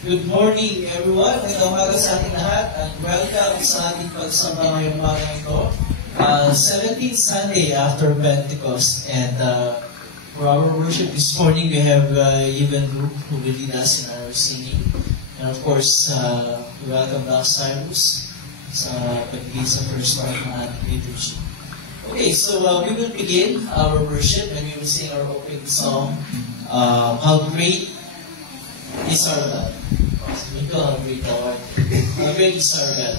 Good morning everyone. Magandang umaga sa ating lahat at welcome sa ating pagsamba ngayong umaga ito. 17th Sunday after Pentecost, and for our worship this morning we have Even Group who will lead us in our singing. And of course, we welcome back Cyrus sa pagbigay sa first part ng ating liturgy. Okay, so we will begin our worship and we will sing our opening song, How Great is Our God. How great thou art. How great is our God.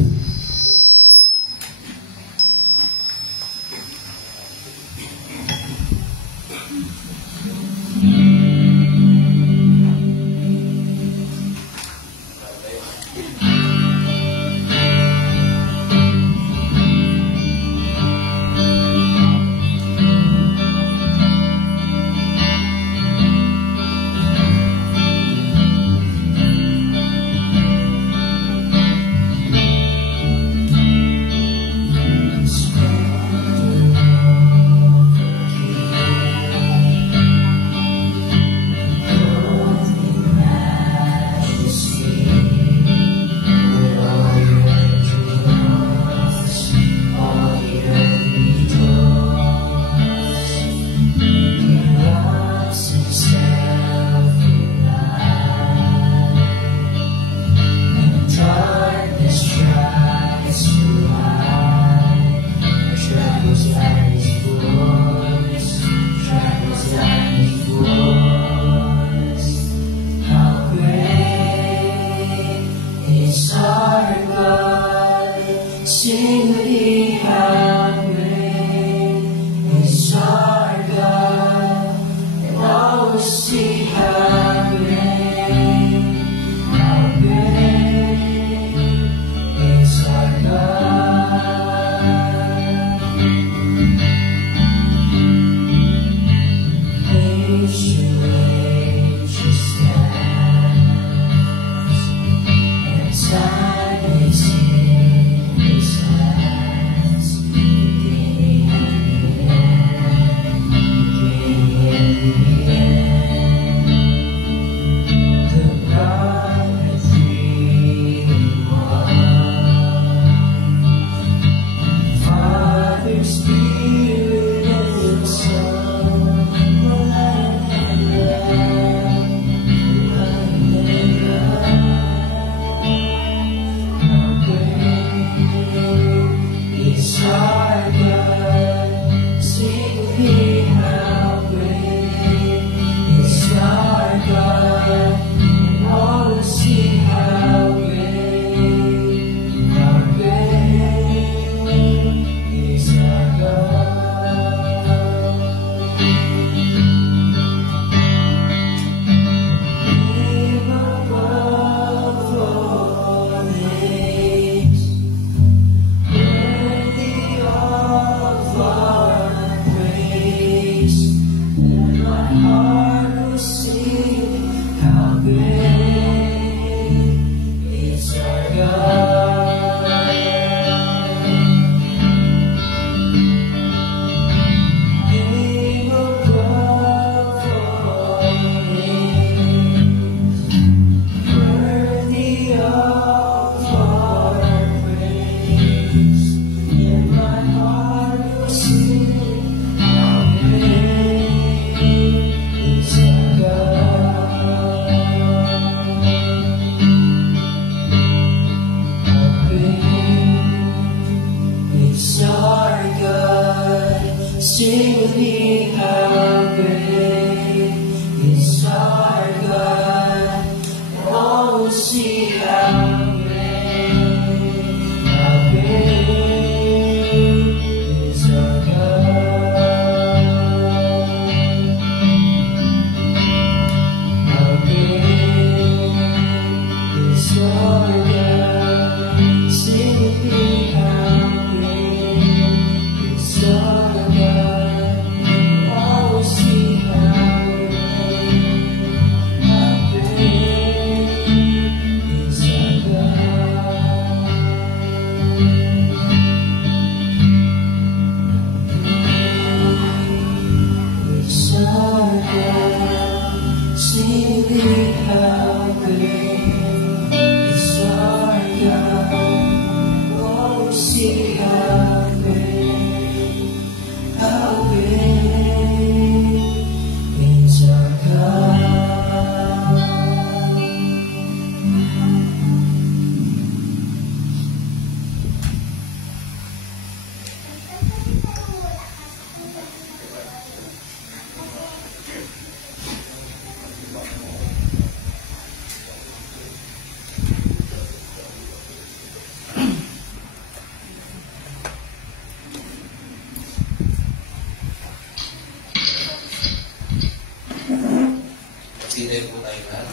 tayo lahat.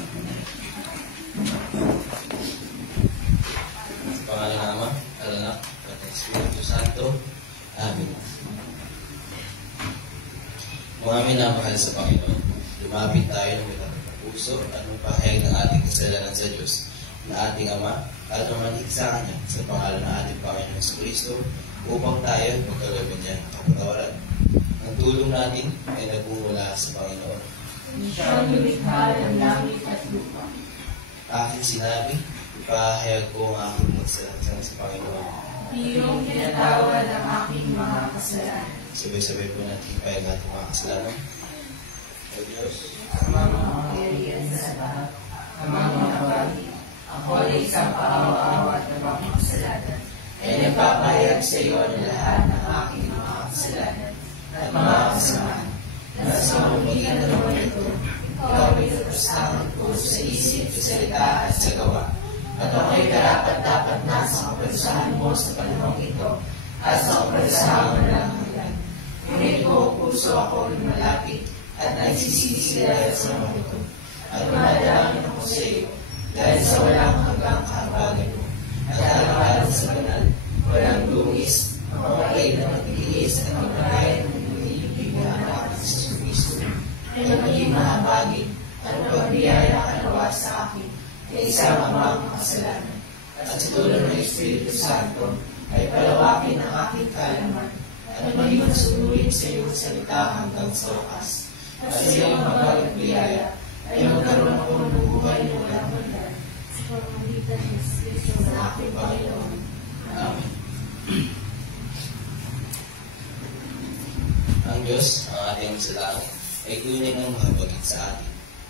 Sa pangalan ng Ama, at Anak, at ng Espiritu Santo. Amen. Mga minamahal sa Panginoon, lumapit tayo ng may puso at magpahayag ng ating kasalanan sa Diyos, na ating Ama, at mamanhig sa Kanya sa pangalan ng ating Panginoon sa Kristo, upang tayo magkalooban niya ng kapatawaran. Ang tulong natin ay nagmumula sa Panginoon. Siya ang lumikha ng langit at lupa. Aking sinabi, ipahayag ko ang aking magsalasang sa Panginoon. Iyong tinatawad ang aking mga kasalanan. Sabay-sabay po natin ipahayag ating mga kasalanan. O Diyos, Amang makapangyarihan sa lahat, amang makabagi, ako ay isang paawa-awa at namang kasalanan, ay nagpapahayag sa iyo ng lahat ng aking mga kasalanan at mga kasamaan. Na sa mamuligan ng naman ito, ikaw ay nagpasahan ko sa isip, sa salita at sa gawa. At ako'y karapat-dapat na sa kapansahan mo sa panahong ito at sa kapansahan mo ng hanggan. Ngunit ko puso ako ng malapit at nagsisisi dahil sa mga ito. At dumadalangin ako sa iyo dahil sa walang hanggang kahabagan mo. At alang-alang sa banal, walang lungis, makawain na magigis at magkakain ng nilibig na anak sa Kristo. Ay maging mahabagin at magbiyaya ka nawa sa akin na isang amang kasalanan. At sa tulong ng Espiritu Santo ay palawakin ang aking kaalaman at maging masunurin sa iyong salita hanggang sa wakas. At sa iyong magbiyaya ay magkaroon ako ng buhay na walang hanggan. Sa pamamagitan ng Espiritu ng aking Panginoon. Amen. ang Diyos, ang ating salamat, ay tunay ng mahabagin sa atin.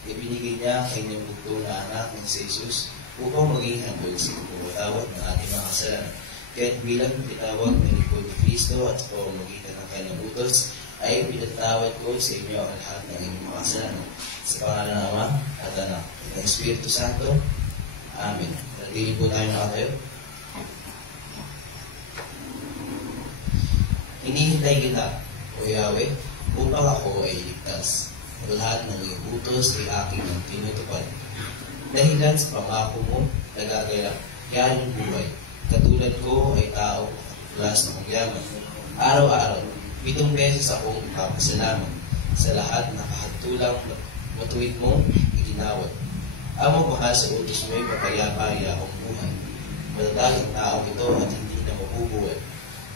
Ibinigay niya ang kanyang bugtong na anak ng si Jesus upang maging handog sa pagpapatawad ng ating mga kasalanan. Kaya't bilang pitawag ng lingkod ni Kristo at sa pamamagitan ng kanyang utos, ay pinatawad ko sa inyo ang lahat ng inyong mga kasalanan. Sa pangalan ng Ama at Anak at ng Espiritu Santo. Amen. Nagdili po tayo nakatayo. Hinihintay kita, O Yahweh, upang ako ay ligtas. Lahat ng iyong utos ay aking ang tinutupad. Dahilan sa pangako mo, nagagayak, yan yung buhay. Katulad ko ay tao, tulas ng yaman. Araw-araw, 7 beses akong ipapasalamat sa lahat na kahatulang matuwid mo, iginawad. Ang mahal sa utos mo ay mapayapa-iya akong buhay. Matatag ang tao ito at hindi na mabubuhay.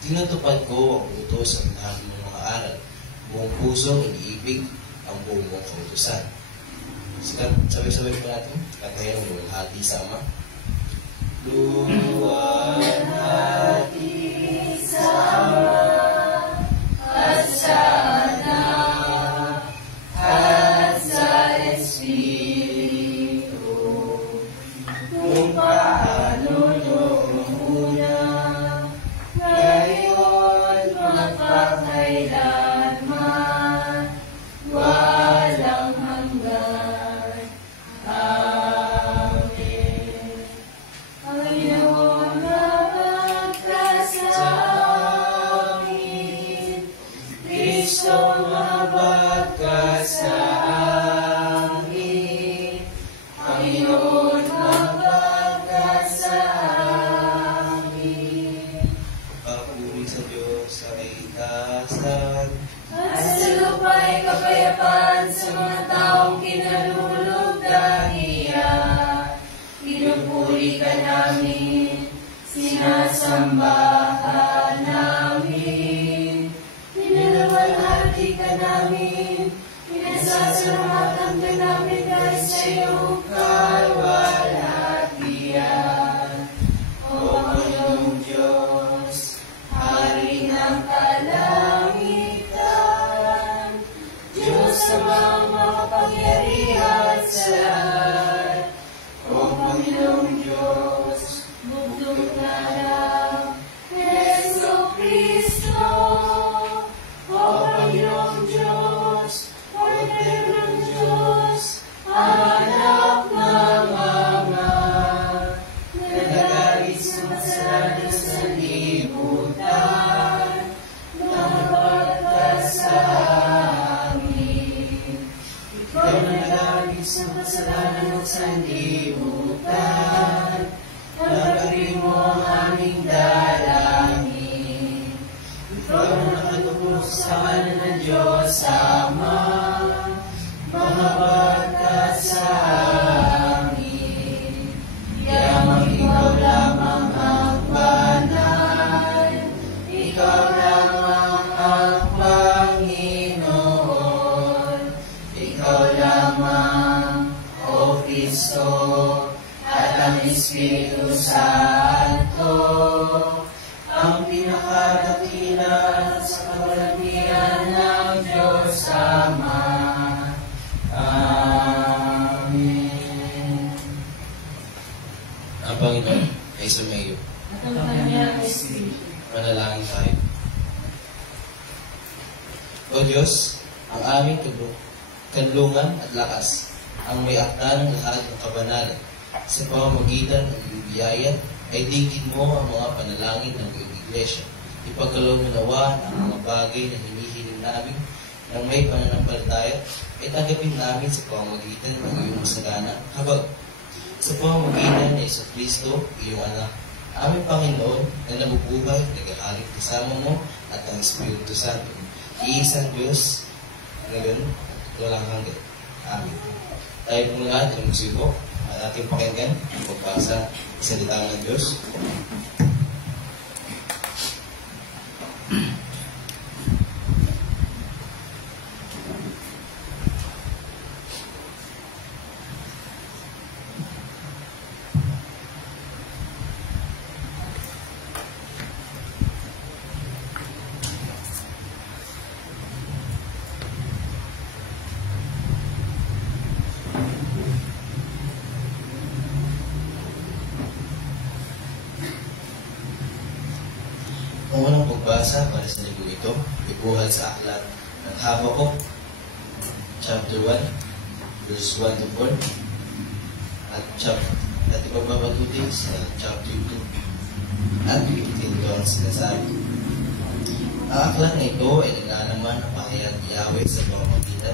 Tinutupad ko ang utos at lahat ng mga aral. Buong pusong iniibig ang buong mong kautusan. Sabay-sabay po natin. Katayan mo luwalhati sa Ama. Luwalhati sa Ama at sa Anak at sa Espiritu, kung paano noong una, ngayon magpakailanman, walang hanggan. Amen. Panginoon, mabag ka sa amin. Kristo, mabag ka sa amin. Panginoon, mabag ka sa amin. Papuri sa Diyos sa kaitasan. At sa lupa'y kapayapaan sa mga taong kinalulog dahiya. Pinupuri ka namin, sinasamba ka namin. Pinalawalhati ka namin, pinasasalamatan ka namin dahil sa iyong kalwalhatian. O Panginoong Diyos, Hari ng kalangitan, Diyos amang makapangyarihan sa lahat. O Panginoong Diyos, bugtong na lang, Yesu Cristo. O Panginoong Diyos, Kordero ng Diyos, Anak ng ng sanlibutan, tanggapin mo ang aming dalangin. Ikaw na nakatubos sa kanan ng Diyos Ama, mahabagkat sa amin. Yamang ikaw lamang ang banal, ikaw lamang ang Panginoon, ikaw lamang, O Kristo, at ang Espiritu Santo, ang pinakadakila sa kaluwalhatian ng Diyos Ama. Amen. Ang Panginoon ay sumayo. At ang kanyang Espiritu. Manalangin tayo. O Diyos, ang aming kanlungan at lakas, ang may akda ng lahat ng kabanalan, sa pamamagitan ng iyong biyaya, ay digin mo ang mga panalangin ng iyong iglesia. Ipagkaloob mo nawa ang mga bagay na hinihiling namin ng may pananampalataya, ay tanggapin namin sa pamamagitan ng iyong masagana habag. Sa pamamagitan ng Jesucristo, iyong anak, aming Panginoon na nabubuhay, nag-aaring kasama mo at ang Espiritu Santo. Iisang Diyos, ngayon at walang hanggan. Amen. Tayo po lahat ng musibo at ating pakinggan ang pagbasa sa salita ng Diyos. Ang unang pagbasa para sa linggo ito, ibuhal sa aklat ng Habakuk, chapter 1, verse 1 to 4, at ipagpapatuloy sa chapter 2, at 15 ito ang sinasabi. Ang aklat na ito ay naglalaman ng pahayag ni Yahweh sa pamamagitan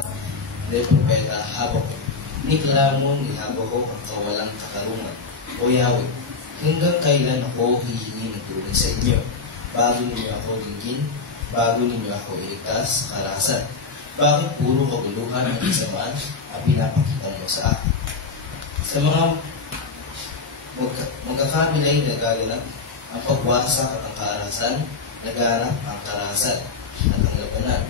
ng propeta Habakuk. Nilalamon ni Habakuk ang kawalang katarungan. O Yahweh, hanggang kailan ako hihingi ng tulong sa inyo? Bago ninyo ako dinggin, bago ninyo ako iligtas sa karahasan. Bakit puro kaguluhan at kasamaan ang pinapakita mo sa akin? Sa mga magkakamilay nagaganap ang pagwasak at ang karahasan, naganap ang karahasan at ang labanan.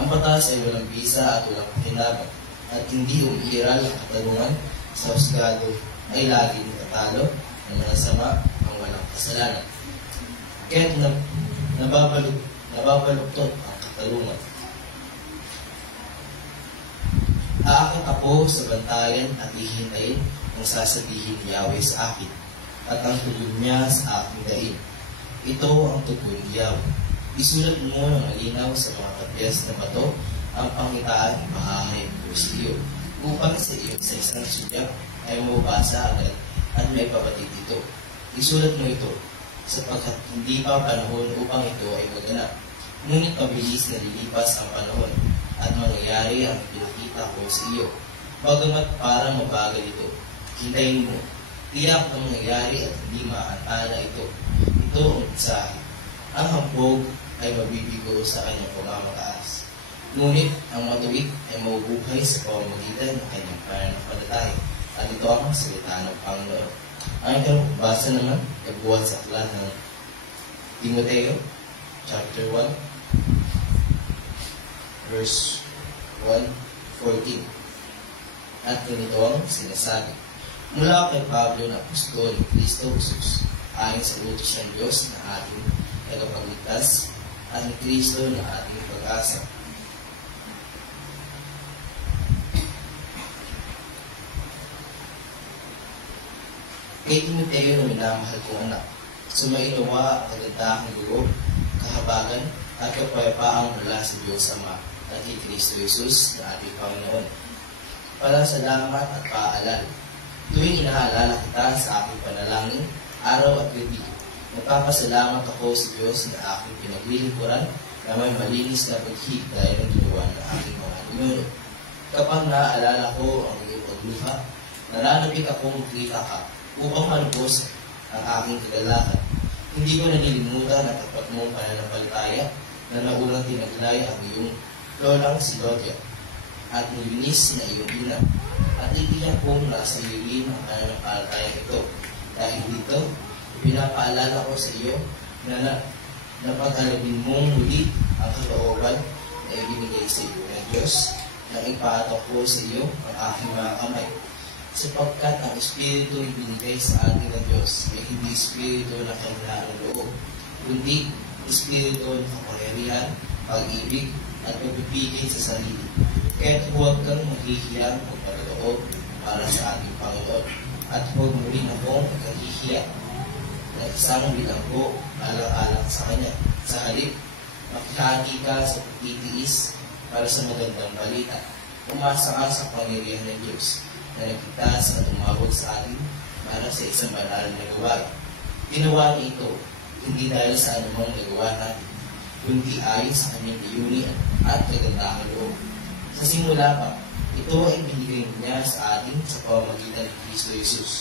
Ang batas ay walang bisa at walang pakinabang, at hindi umiiral ang katarungan sa husgado ay laging natatalo ng mga sama ang walang kasalanan. Kaya't nababaluktot ang katarungan. Aakit ako sa bantayan at ihintayin ang sasabihin ni Yahweh sa akin, at ang tugon niya sa aking daig. Ito ang tugon ni Yahweh. Isulat mo ng malinaw sa mga tapyas na bato ang pangitaan ng mahahayag ko sa iyo, upang sa iyo sa isang sudyak ay mabasa agad at may pabatid ito. Isulat mo ito, sapagkat hindi pa panahon upang ito ay maganap. Ngunit mabilis na lilipas ang panahon at mangyayari ang pinakita ko sa iyo. Bagamat parang mabagal ito, hintayin mo. Tiyak na mangyayari at hindi maantala ito. Ito ang mensahe. Ang hambog ay mabibigo sa kanyang pamamataas. Ngunit ang matuwid ay mabubuhay sa pamamagitan ng kanyang pananampalataya. At ito ang salita ng Panginoon. Ang itong basa naman ay buhat sa aklat ng Timoteo, chapter 1, verse 1:14. At ganito ang sinasabi. Mula kay Pablo na apostol ni Kristo Jesus, ayon sa utos ng Diyos na ating tagapagligtas at ni Kristo na ating pag-asa. Kay Timoteo na minamahal kong anak, sumainawa ang kagandahang loob, kahabagan, at kapayapaan mula sa Diyos Ama at kay Kristo Jesus na ating Panginoon. Para salamat at paalala, tuwing inaalala kita sa aking panalangin, araw at gabi, nagpapasalamat ako sa Diyos na aking pinaglilingkuran na may malinis na paghig dahil ng ginawa ng aking mga ninuno. Kapag naaalala ko ang iyong pagluha, Nalalapit akong makita ka upang malubos ang aking kagalakan. Hindi ko nalilimutan ang tapat mong pananampalataya na naunang tinaglay ang iyong lolang si Lodia at nilinis na iyong ina. At itiyak kong nasa iyo rin ang pananampalataya ito. Dahil dito, pinapaalala ko sa iyo na napag-alabin mong muli ang kalooban na ibinigay sa iyo ng Diyos na ipahatok ko sa iyo ang aking mga kamay. Sapagkat ang Espiritu ibinigay sa atin ng Diyos ay hindi Espiritu na kahinaan ng loob, kundi Espiritu ng kapangyarihan, pag-ibig, at pagpipigil sa sarili. Kaya't huwag kang maghihiyang magpatotoo para sa ating Panginoon, at huwag mo rin akong maghihiya na isang bilanggo alang-alang sa Kanya. Sa halip, makihati ka sa pagtitiis para sa magandang balita. Umasa ka sa pangyarihan ng Diyos na nagkitas at umabot sa atin para sa isang banal na gawain. Ginawa niya ito hindi dahil sa anumang nagawa natin, kundi ayon sa kanyang layunin at kagandahang loob. Sa simula pa, ito ay binigay niya sa atin sa pamamagitan ni Kristo Jesus.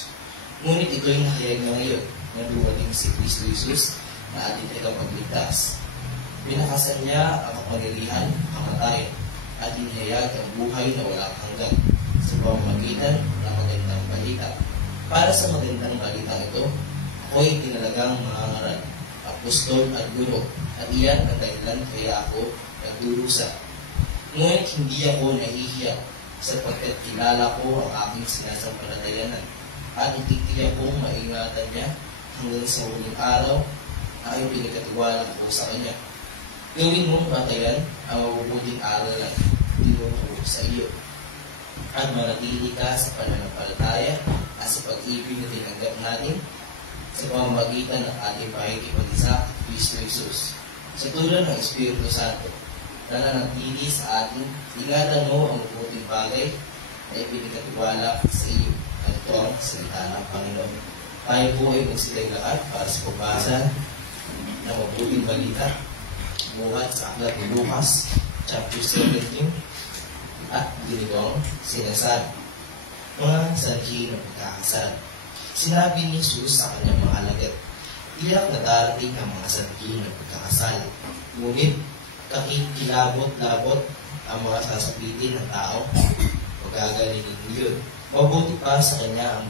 Ngunit ito'y nahayag na ngayon na dumating si Kristo Jesus na ating tagapagligtas. Pinakasan niya ang kapangyarihan, kamatayan, at inihayag ang buhay na walang hanggan sa pamamagitan ng magandang balita. Para sa magandang balita ito, ako'y tinalagang mangangaral, apostol at guro, at iyan ang dahilan kaya ako nagdurusa. Ngunit hindi ako nahihiya sapagkat kilala ko ang aking sinasampalatayanan at ititiyak kong maingatan niya hanggang sa huling araw ay pinagkatiwala ko sa kanya. Gawin mong patayan ang mabubuting aral lang tinuro sa iyo at manatili ka sa pananampalataya at sa pag-ibig na tinanggap natin sa pamamagitan ng ating pakikipag-isa kay Kristo Jesus. Sa tulong ng Espiritu Santo na nanatili sa atin, ingatan mo ang mabuting bagay na ipinagkatiwala sa iyo at ito ang salita ng Panginoon. Tayo po ay magsilang lahat para sa pagbasa ng mabuting balita buhat sa aklat ni Lucas, chapter 17, at ginigawang sinasabi. Mga sanhi ng pagkakasal. Sinabi ni Jesus sa kanyang mga alagad, tiyak na darating ang mga sanhi ng pagkakasal. Ngunit, kakikilabot-labot ang mga sasabitin ng tao, magagalingin niyon. Mabuti pa sa kanya ang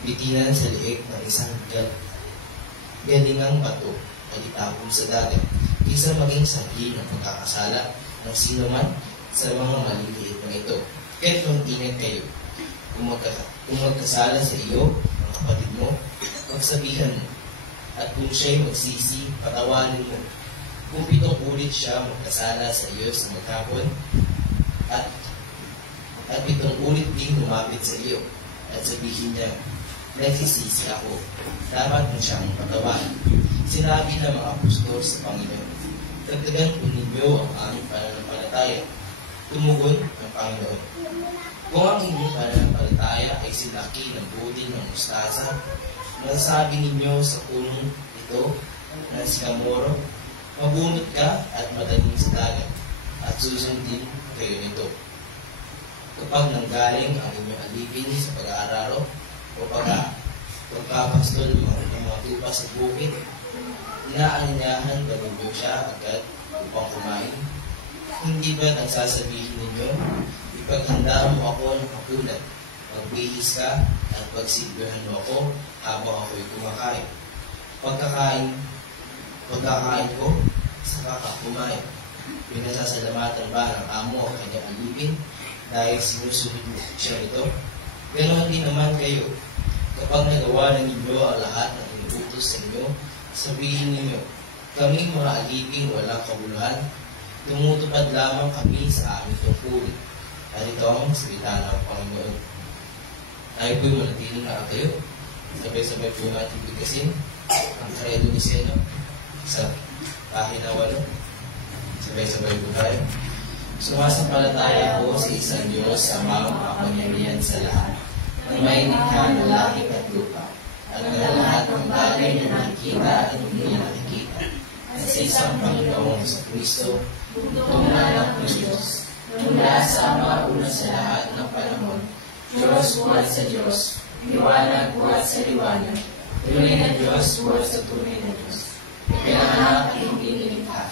bitinan sa liig ng isang galingang bato na itapon sa dagat, isa maging sanhi ng pagkakasala ng sino man sa mga maliliit na ito. Kaya't mag-ingat kayo. Kung magkasala sa iyo, ang kapatid mo, magsabihan mo. At kung siya'y magsisi, patawanin mo. Kung 7 ulit siya magkasala sa iyo sa maghapon, at 7 ulit din lumapit sa iyo, at sabihin niya, nagsisisi ako. Dapat mo siyang patawanin. Sinabi ng mga apostol sa Panginoon, dagdagan po ninyo ang aming pananampalataya. Tumugon ng Panginoon. Kung ang inyong pananampalataya ay silaki ng buti ng mustasa, masasabi ninyo sa punong ito na sikamoro, mabunot ka at madaling sa dagat, at susundin kayo nito. Kapag nanggaling ang inyong alipin sa pag-aararo o pagkapastol ng mga tupa sa bukid, inaalinyahan ba ninyo siya agad upang kumain? Hindi ba nagsasabihin ninyo, ipaghanda mo ako ng kapulat, magbihis ka at pagsilbihan mo ako habang ako'y kumakain. Pagkakain ko, saka ka kumain. Pinasasalamatan ba ng amo ang kanyang alipin dahil sinusunod siya nito? Ganoon din naman kayo. Kapag nagawa ng inyo ang lahat ng inuutos sa inyo, sabihin ninyo, kaming mga aliping walang kabuluhan, tumutupad lamang kami sa aming tungkulin. At ito ang salita ng Panginoon. Tayo po'y manatiling nakatayo. Sabay-sabay po natin bigkasin ang Credo ni Seno sa pahina 8. Sabay-sabay po tayo. Sumasampalataya po sa isang Diyos Ama makapangyarihan sa lahat, na may likha ng langit at lupa, at na lahat ng bagay na nakikita at hindi nakikita, at sa isang Panginoong sa Kristo, tunay ng Diyos, mula sa Ama una sa lahat ng panahon, Diyos, buhat sa Diyos, liwanag, buhat sa liwanag, tunay na Diyos, buhat sa tunay na Diyos. Ipinanganak at hindi nilikha,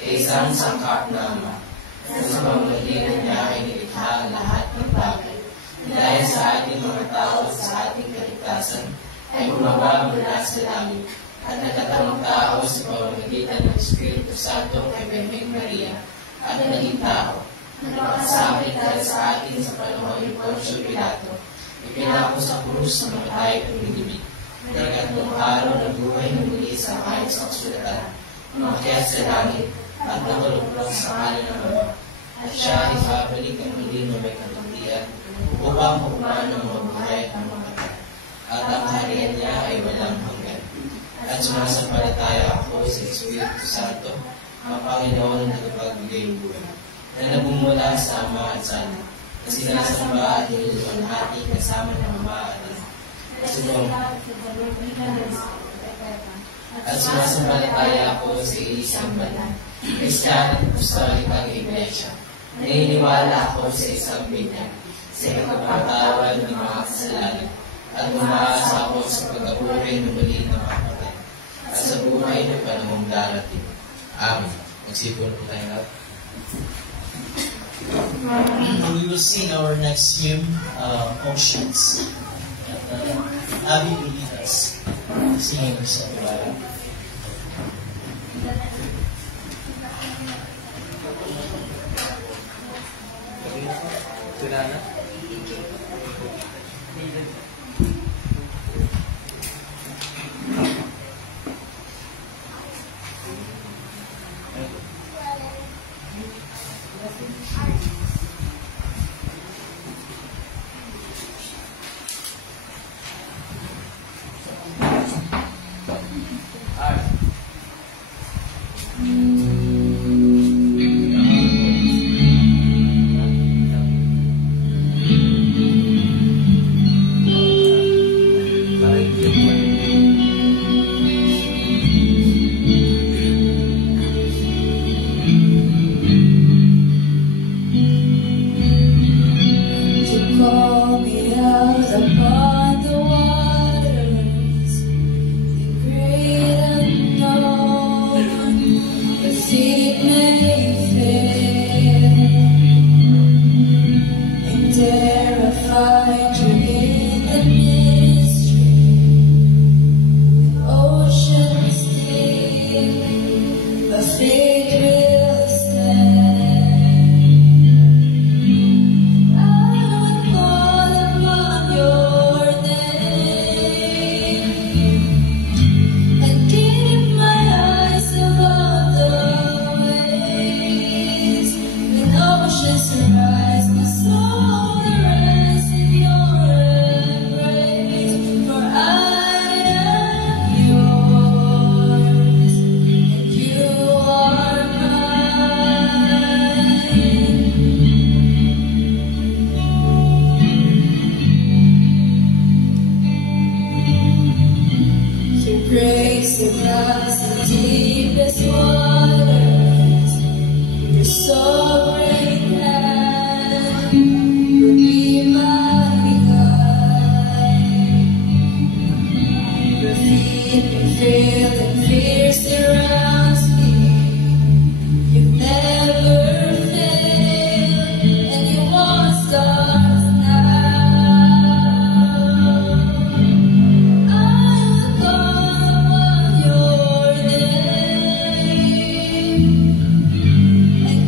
isang sangkap na Ama, na sa pamamagitan niya ay nilikha ang lahat ng bagay. Dahil sa ating mga tao at sa ating kaligtasan, ay bumaba mula sa langit, at nagkatamang tao sa pamamagitan ng Espiritu Santo kay Birheng Maria, at naging tao. Nagpakasakit dahil sa atin sa panahon ni Poncio Pilato, ipinako sa krus na mamatay at lumilibig. Ikatlong araw na buhay na muli sa ayon sa kasulatan, umakyat sa langit at nakalugtong sa kanan ng Ama. At siya ay babalik ang muli na may katunggian upang hukuman ng mga buhay at ng mga patay. At ang kaharian niya ay walang hanggan. At sumasampalataya ako sa Espiritu Santo, ang Panginoon na nagpagbigay ng buhay, na nabumula sa Ama at sa Anak, na sinasamba at niluluwalhati kasama ng Ama at Anak. At sumasampalataya ako sa isang banal, Kristiyano at Apostolikang Iglesia. Naniniwala ako sa isang binyag, sa ikapagpatawad ng mga kasalanan, at umaasa ako sa pag-abuhay ng muli ng mga patay, at sa buhay ng panahong darating. Amen. Magsipon po tayo lahat. We will sing our next hymn, Oceans. Abby will lead us singing our song.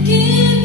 Give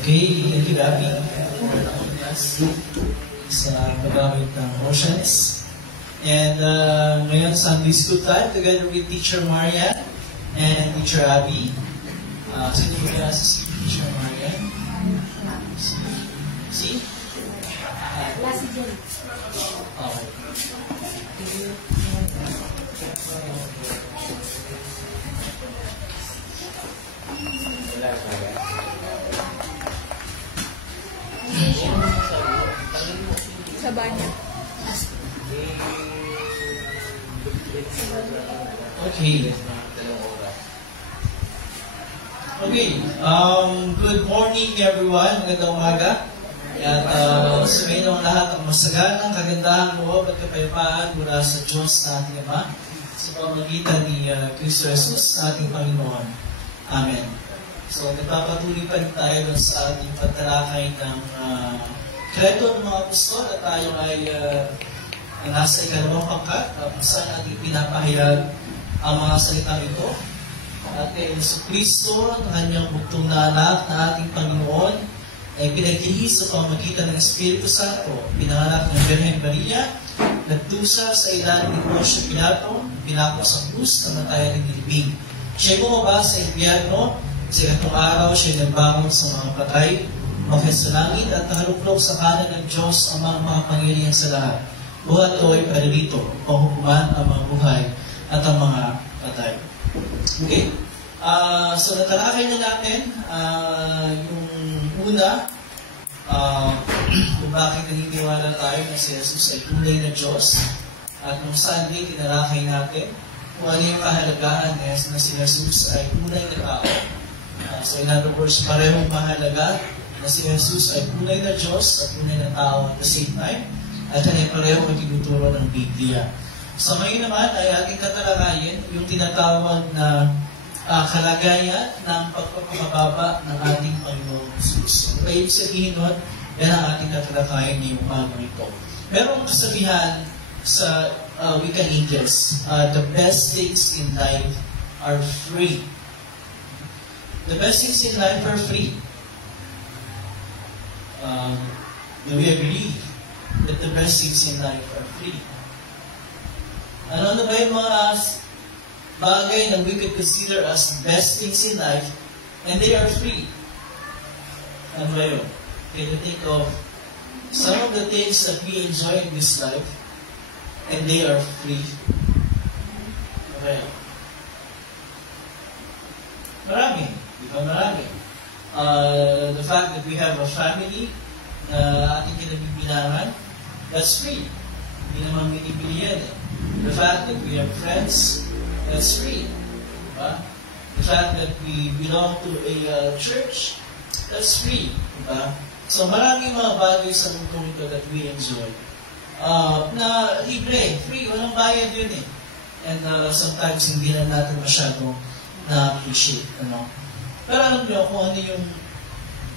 Okay, thank you, Gabby, sa paggamit ng motions. And ngayon, Sunday School time, together with Teacher Maria and Teacher Abby. Sino po kaya si Teacher Maria? Si? Okay. Sa banyo. Okay. Okay. Good morning, everyone. Magandang umaga. At sabihin ng lahat ang masaganang kagandahan mo at kapayapaan mula sa Diyos na ating Ama sa pamamagitan ni Kristo Jesus, ating Panginoon. Amen. So, nagpapatuloy pa rin tayo sa ating pagtalakay ng Kredo ng mga apostol at tayo ay nasa ikalawang pangkat kung saan ating pinapahayag ang mga salitang ito. At Yesu Kristo, ang kanyang bugtong na anak na ating Panginoon, ay pinaglihis sa pamamagitan ng Espiritu Santo, pinanganak ng Birhen Maria, nagdusa sa ilalim ni Poncio Pilato, pinako sa krus, kamatayan ng nilibing. Siya bumaba sa impyerno, sa ikatong araw siya nagbangon sa mga patay, umakyat sa langit at nakaluklok sa kanan ng Diyos ang mga makapangyarihan sa lahat. Buhat ito ay paririto, panghukuman ang mga buhay at ang mga patay. Okay. So natalakay na natin yung una, kung bakit naniniwala tayo na si Jesus ay tunay na Diyos. At nung Sunday, tinalakay natin kung ano yung kahalagahan na si Jesus ay tunay na tao. So in other words, parehong mahalaga na si Jesus ay tunay na Diyos at tunay na tao at the same time. At yan ay parehong tinuturo ng Biblia. So ngayon naman ay ating tatalakayin yung tinatawag na kalagayan ng pagpapakababa ng ating Panginoong Jesus. So ibig sabihin nun, yan ang ating tatalakayin ngayong umagang ito. Merong kasabihan sa wikang Ingles, the best things in life are free. The best things in life are free. Do we agree that the best things in life are free? Ano na ba yung mga bagay na we could consider as best things in life and they are free? Ano ba yun? Can you think of some of the things that we enjoy in this life and they are free? Ano ba yun? Marami. Di ba marami? The fact that we have a family na ating kinabibilangan, that's free. Hindi naman binibili yan eh. The fact that we have friends, that's free. Diba? The fact that we belong to a church, that's free. Diba? So maraming mga bagay sa mundong ito that we enjoy. Na libre, free, walang bayad yun eh. And sometimes hindi na natin masyadong na-appreciate. Ano? Pero alam niyo kung ano yung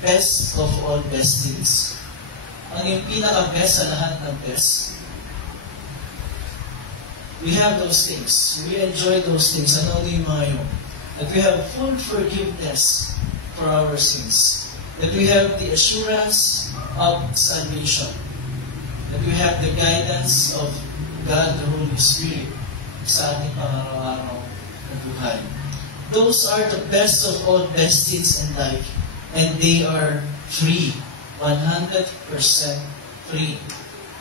best of all best things. Ano yung pinaka-best sa lahat ng best? We have those things. We enjoy those things. Ano yung mga yun? That we have full forgiveness for our sins. That we have the assurance of salvation. That we have the guidance of God, the Holy Spirit, sa ating pangaraw-araw na buhay. those are the best of all best things in life. And they are free. 100% free.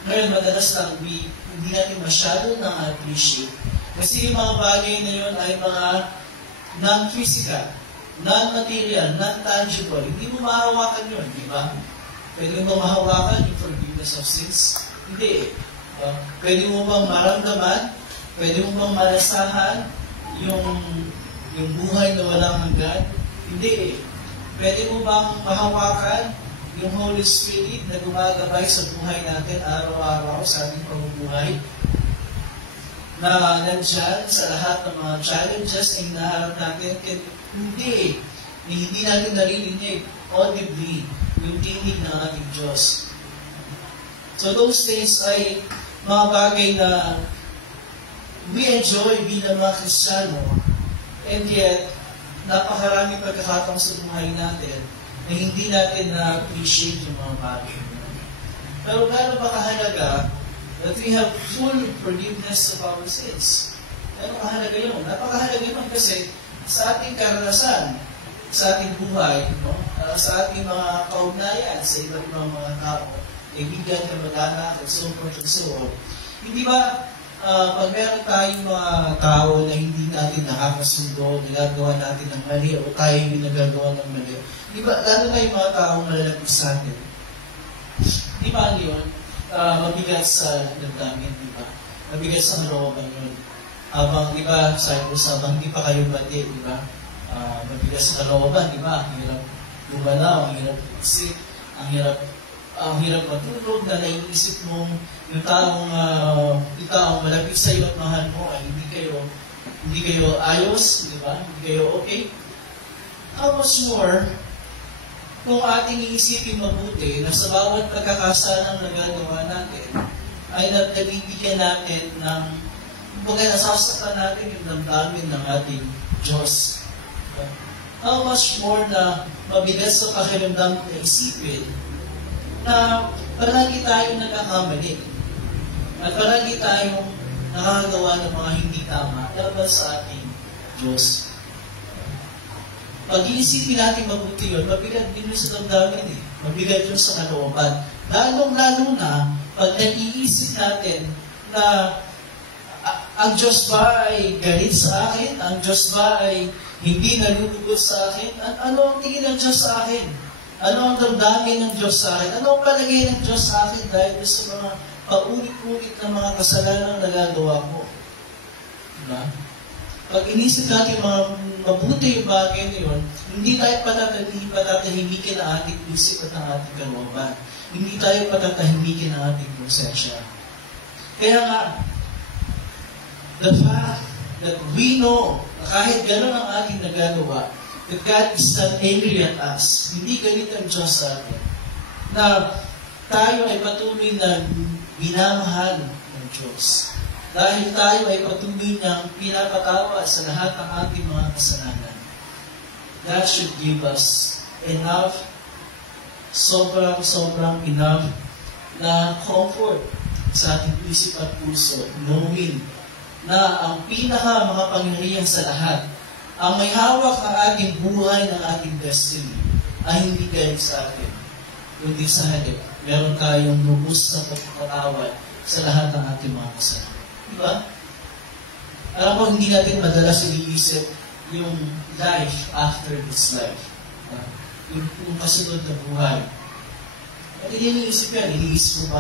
Ngayon, madalas lang, hindi natin masyado na-appreciate. Kasi yung mga bagay na yun ay mga non-physical, non-material, non-tangible. Hindi mo mahawakan yun, di ba? Pwede mo mahawakan yung forgiveness of sins? Hindi. Pwede mo bang maramdaman? Pwede mo bang malasahan yung buhay na walang hanggan? Hindi. Pwede mo bang mahawakan yung Holy Spirit na gumagabay sa buhay natin araw-araw sa ating pamumuhay? Na nandyan sa lahat ng mga challenges na hinaharap natin? Hindi. Hindi natin naririnig audibly yung tinig ng ating Diyos. So those things ay mga bagay na we enjoy bilang mga Kristiyano, and yet napakarami pagkakataon sa buhay natin na hindi natin na-appreciate yung mga bagay. Pero gano'n ba kahalaga that we have full forgiveness of our sins? Gano'n kahalaga yun? Napakahalaga yun kasi sa ating karanasan, sa ating buhay, no? Sa ating mga kaugnayan, sa iba't ibang mga tao, kaibigan, kamag-anak, and so forth and so on. Hindi ba, pag meron tayong mga tao na hindi natin nakakasundo, nagagawa natin ng mali, o tayo hindi nagagawa ng mali, di ba, lalo na yung mga taong malalapit sa atin. Di ba yun? Mabigat sa damdamin, di ba? Mabigat sa kalooban yun. Habang, di ba, sabi ko sa habang hindi pa kayo bati, di ba? Mabigat sa kalooban, di ba? Ang hirap gumalaw, ang hirap isip, ang hirap matulog na naiisip mong yung taong malapit sa iyo at mahal mo ay hindi kayo ayos, di ba? Hindi kayo okay. How much more kung ating iisipin mabuti na sa bawat pagkakasalang nagagawa natin ay nabibigyan natin ng nasasaktan natin yung damdamin ng ating Diyos. How much more na mabigat sa pakiramdam na isipin na palagi tayong nagkakamali at palagi tayong nakakagawa ng mga hindi tama laban sa ating Diyos. Pag iisipin natin mabuti yun, mabigat din yun sa damdamin eh. Mabigat yun sa kalooban. Lalong-lalo na pag nag-iisip natin na ang Diyos ba ay galit sa akin? Ang Diyos ba ay hindi nalulugot sa akin? Ano ang tingin ng Diyos sa akin? Ano ang damdamin ng Diyos sa akin? Ano ang palagay ng Diyos sa akin dahil sa mga paulit-ulit na mga kasalanan na nagagawa ko? Diba? Pag inisip natin mga mabuti yung bagay na yun, hindi tayo patatahimikin ang ating isip at ang ating kalooban. Hindi tayo patatahimikin ang ating konsensya. Kaya nga, the fact that we know na kahit gano'n ang ating nagagawa, that God is not angry at us. Hindi galit ang Diyos sa atin. Na tayo ay patuloy na minamahal ng Diyos. Dahil tayo ay patuloy niyang pinapatawad sa lahat ng ating mga kasalanan. That should give us enough, sobrang enough na comfort sa ating isip at puso, knowing na ang pinaka-makapangyarihan sa lahat, ang may hawak ng ating buhay, ng ating destiny, ay hindi galing sa atin, kundi sa halip. Meron tayong lubos na pagpapatawad sa lahat ng ating mga kasalanan. Diba? Alam ko, hindi natin madalas iniisip yung life after this life. Yung kasunod na buhay. At iniisip yan, iniisip mo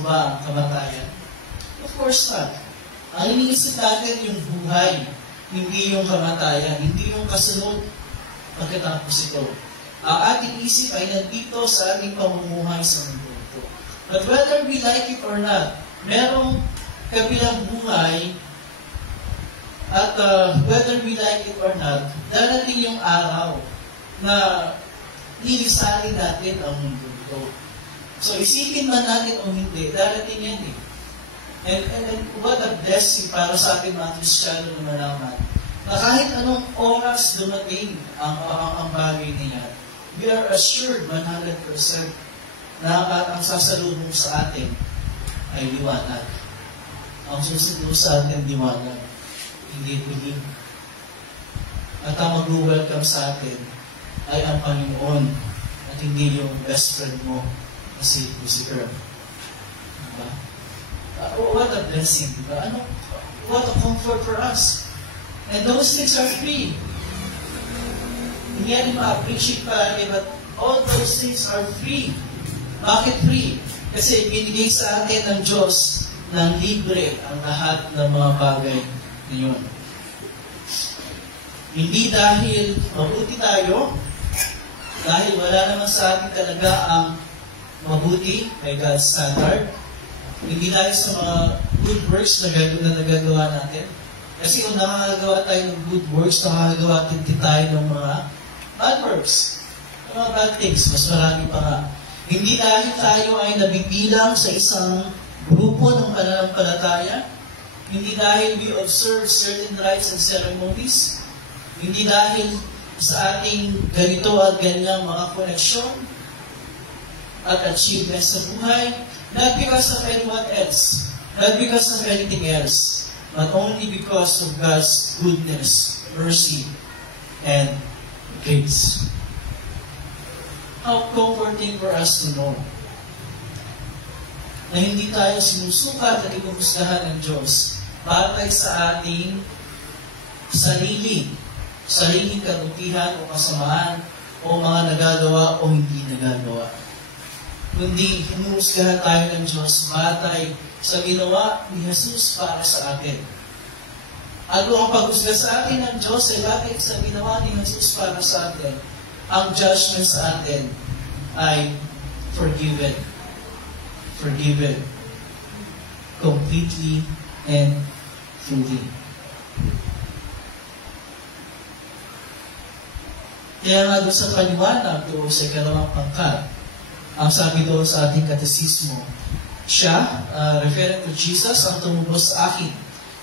ba ang kamatayan? Of course not. Ang iniisip natin yung buhay, hindi yung kamatayan, hindi yung kasunod pagkatapos ito. Ang ating isip ay nandito sa ating pamumuhay sa mundo ito. But whether we like it or not, merong kabilang buhay at whether we like it or not, darating yung araw na nilisanin natin ang mundo ito. So isipin man natin o hindi, darating yan eh. And what a blessing para sa ating mga Kristiyano na malaman na kahit anong oras dumating ang bagay niya, we are assured 100% na ang sasalubong sa atin ay liwanag. Ang susunod sa atin liwanag, hindi dilim. at ang mag-welcome sa atin ay ang Panginoon at hindi yung best friend mo na si Earl. Diba? What a blessing, diba? What a comfort for us. And those things are free. Hindi yan ma-appreciate palagi, but all those things are free. Bakit free? Kasi binigay sa atin ng Diyos ng libre ang lahat ng mga bagay na yun. Hindi dahil mabuti tayo, dahil wala naman sa atin talaga ang mabuti by God's standard. Hindi dahil sa mga good works na nagagawa natin. Kasi kung nakakagawa tayo ng good works, nakakagawa din tayo ng mga bad works. Mga bad things, mas marami pa nga. Hindi dahil tayo ay nabibilang sa isang grupo ng pananampalataya, hindi dahil we observe certain rites and ceremonies, hindi dahil sa ating ganito at ganyang mga koneksyon at achievements sa buhay, not because of anyone else, not because of anything else, but only because of God's goodness, mercy, and grace. How comforting for us to know na hindi tayo sinusukat at inuhusgahan ng Diyos batay sa ating sariling kabutihan o kasamaan o mga nagagawa o hindi nagagawa. Kundi hinuhusgahan tayo ng Diyos batay sa ginawa ni Jesus para sa atin. At kung ang paghusga sa atin ng Diyos ay batay sa ginawa ni Jesus para sa atin, ang judgment sa atin ay forgiven. Forgiven. Completely and fully. Kaya nga doon sa paliwanag doon sa ikalawang pangkat, ang sabi doon sa ating katesismo, siya, referring to Jesus, ang tumubos sa akin,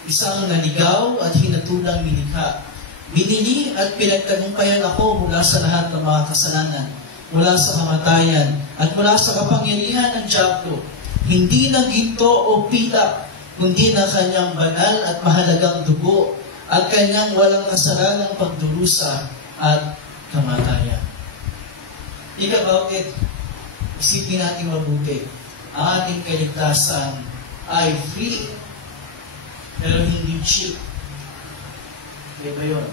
isang naligaw at hinatulang nilikha. Binili at pinagtagumpayan ako mula sa lahat ng mga kasalanan, mula sa kamatayan, at mula sa kapangyarihan ng Diablo, hindi ng ginto o pilak, kundi ng kanyang banal at mahalagang dugo, at kanyang walang kasalanang pagdurusa at kamatayan. Think about it. Isipin natin mabuti. Ang ating kaligtasan ay free, pero hindi cheap. Diba yun?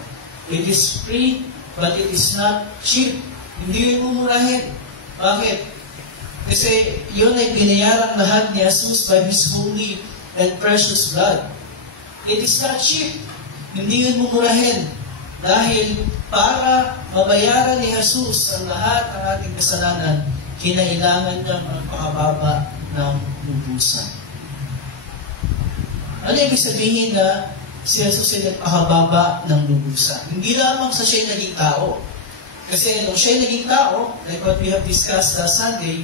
It is free, but it is not cheap. Hindi yun mumurahin. Bakit? Kasi yun ay binayaran lahat ni Jesus by His holy and precious blood. It is not cheap. Hindi yun mumurahin. Dahil para mabayaran ni Jesus ang lahat ng ating kasalanan, kinailangan niyang magpakababa ng lubusan. Ano ibig sabihin na si Jesus ay nagpakababa ng lubusan? Hindi lamang sa siya'y naging tao. Kasi nung siya'y naging tao, like what we have discussed last Sunday,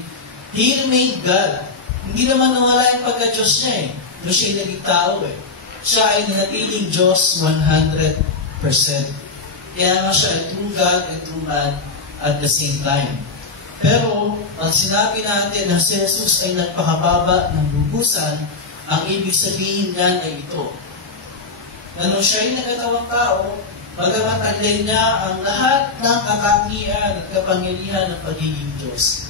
He remained God. Hindi naman nawala yung pagka-Diyos niya eh. Nung siya'y naging tao eh. Siya ay nanatiling Diyos 100%. Kaya nga siya ay true God and true man at the same time. Pero, pag sinabi natin na si Jesus ay nagpakababa ng lubusan, ang ibig sabihin niyan ay ito. Na nung siya ay nagkatawang tao, bagamat taglay niya ang lahat ng katangian at kapangyarihan ng pagiging Diyos.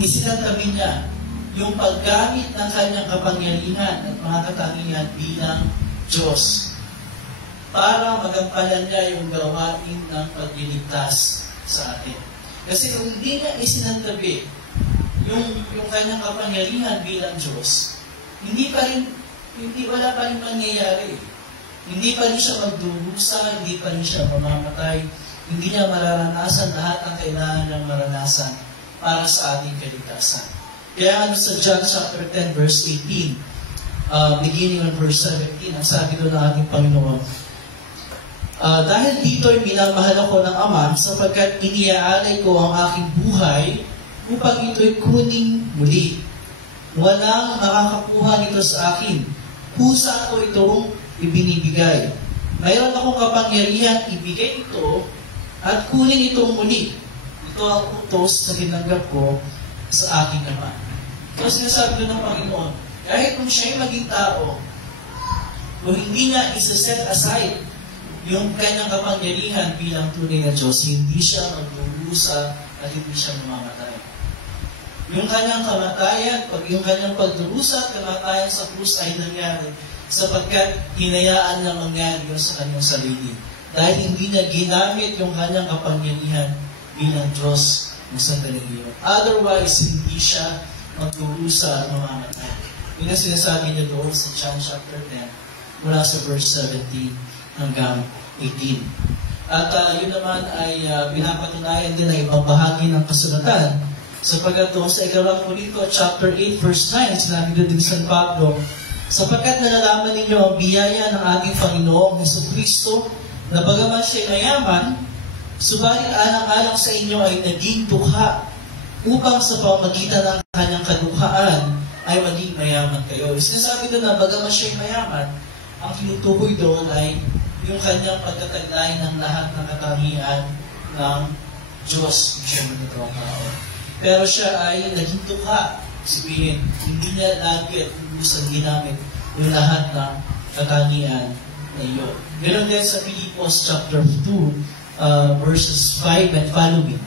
Isinantabi niya yung paggamit ng kanyang kapangyarihan at mga katangian bilang Diyos para magampanan niya yung gawain ng pagliligtas sa atin. Kasi kung hindi niya isinantabi yung kanyang kapangyarihan bilang Diyos, wala pa rin mangyayari. Hindi pa rin siya magdurusa, hindi pa rin siya mamamatay, hindi niya mararanasan lahat ng kailangan niyang maranasan para sa ating kaligtasan. Kaya sa John chapter 10 verse 18, beginning on verse 17, ang sabi doon ng ating Panginoon, dahil dito'y minamahal ako ng Ama sapagkat iniaalay ko ang aking buhay upang ito'y kuning muli. Walang makakakuha nito sa akin. Kusa ko itong ibinibigay. Mayroon akong kapangyarihan ibigay ito at kunin itong muli. Ito ang utos na tinanggap ko sa aking Ama. Ito sinasabi doon ng Panginoon, kahit kung siya'y maging tao, kung hindi niya isa-set aside yung kanyang kapangyarihan bilang tunay na Diyos, hindi siya magdurusa at hindi siya mamamatay. Yung kanyang kamatayan, yung kanyang pagdurusa at kamatayan sa krus ay nangyari sapagkat hinayaan na mangyari yun sa kanyang sarili. Dahil hindi niya ginamit yung kanyang kapangyarihan bilang Diyos ng sandaling iyon. Otherwise, hindi siya magdurusa at mamamatay. Yun ang sinasabi niya doon sa John chapter 10, mula sa verse 17 hanggang 18. At yun naman ay pinapatunayan din na ibang bahagi ng kasulatan. Sapagkat doon sa 2 Korinto chapter 8 verse 9, sinabi din San Pablo, sapagkat nalalaman ninyo ang biyaya ng ating Panginoong Jesucristo, na bagaman siya'y mayaman, subalit alang-alang sa inyo ay naging dukha, upang sa pamamagitan ng kanyang kadukhaan ay maging mayaman kayo. Sinasabi doon na bagaman siya'y mayaman, ang tinutukoy doon ay yung kanyang pagkataglay ng lahat ng katangian ng Diyos, siya magkatawang tao. Pero siya ay naging dukha. Sabihin, hindi niya lagi at lubusan ginamit yung lahat ng katangian na iyon. Meron din sa Filipos chapter 2, verses 5 and following.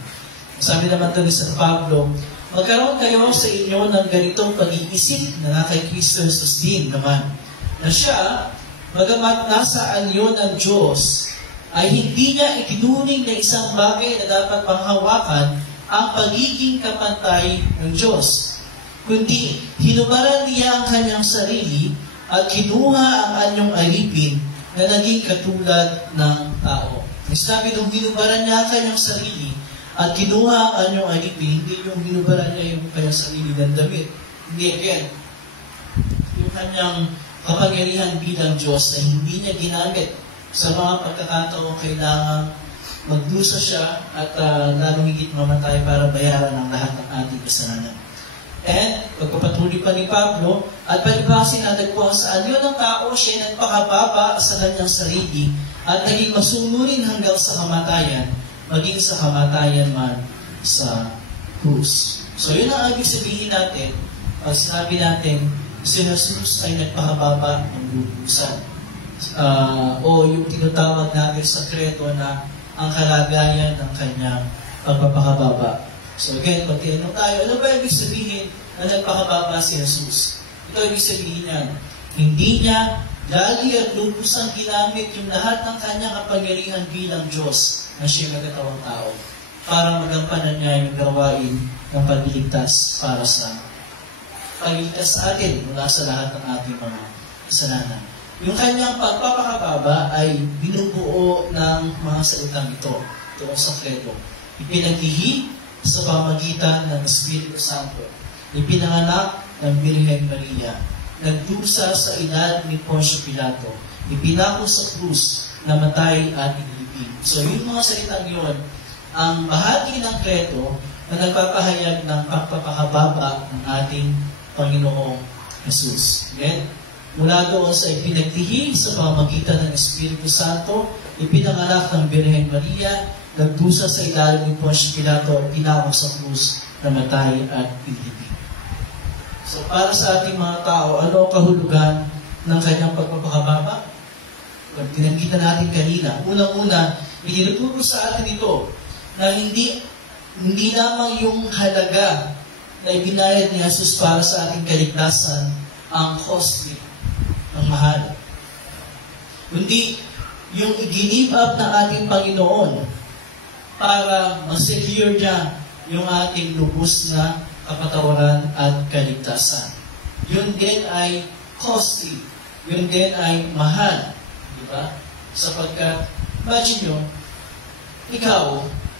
Sabi naman doon sa Pablo, magkaroon kayo sa inyo ng ganitong pag-iisip na kay Kristo Jesus din naman, na siya, bagamat nasa anyo ng Diyos, ay hindi niya itinuring na isang bagay na dapat panghawakan ang pagiging kapantay ng Diyos, kundi hinubaran niya ang kanyang sarili at kinuha ang anyong alipin na naging katulad ng tao. Sabi nung hinubaran niya ang kanyang sarili at kinuha ang anyong alipin, hindi yung hinubaran niya yung kanyang sarili ng damit. Hindi, again, yung kanyang kapangyarihan bilang Diyos na hindi niya ginamit sa mga pagkakataong kailangan magdusa siya at lalong higit mamatay para bayaran ang lahat ng ating kasalanan. And, pagpapatuloy pa ni Pablo, at palibasin natagpuan sa anyo ng tao, siya nagpakababa sa kanyang sarili at naging masunurin hanggang sa kamatayan, maging sa kamatayan man sa krus. So, yun ang ibig sabihin natin, pag sinabi natin, si Jesus ay nagpakababa ng lubusan. O yung tinatawag natin sa kredo na ang kalagayan ng kanyang pagpapakababa. So again, pag tinanong tayo, ano ba ibig sabihin na nagpakababa si Jesus? Ito ibig sabihin niya, hindi niya lagi at lubusang ginamit yung lahat ng kanyang kapangyarihan bilang Diyos na siya nagkatawang tao para magampanan niya yung gawain ng pagliligtas para sa pagliligtas sa atin mula sa lahat ng ating mga kasalanan. Yung kanyang pagpapakababa ay binubuo ng mga salitang ito doon sa kredo. Ipinaghihi sa pamagitan ng Espiritu Santo. Ipinanganak ng Birhen Maria. Nagdusa sa ilalim ni Poncio Pilato. Ipinako sa krus, namatay at inilibing. So yung mga salitang yun, ang bahagi ng kredo na nagpapahayag ng pagpapakababa ng ating Panginoong Jesus. Again, mula doon sa ipinagtihi sa pamamagitan ng Espiritu Santo, ipinanganak ng Birhen Maria, nagdusa sa ilalim ni Poncio Pilato at tinawag sa krus, namatay at inilibing. So para sa ating mga tao, ano ang kahulugan ng kanyang pagpapakababa? Pag tinanggitan natin kanina, unang-una, itinuturo sa atin ito na hindi lamang yung halaga na ibinayad ni Jesus para sa ating kaligtasan ang costly, ang mahal. Kundi yung i-give up ng ating Panginoon para ma-secure niya yung ating lubos na kapatawaran at kaligtasan. Yun din ay costly. Yun din ay mahal. Diba? Sapagkat, imagine nyo,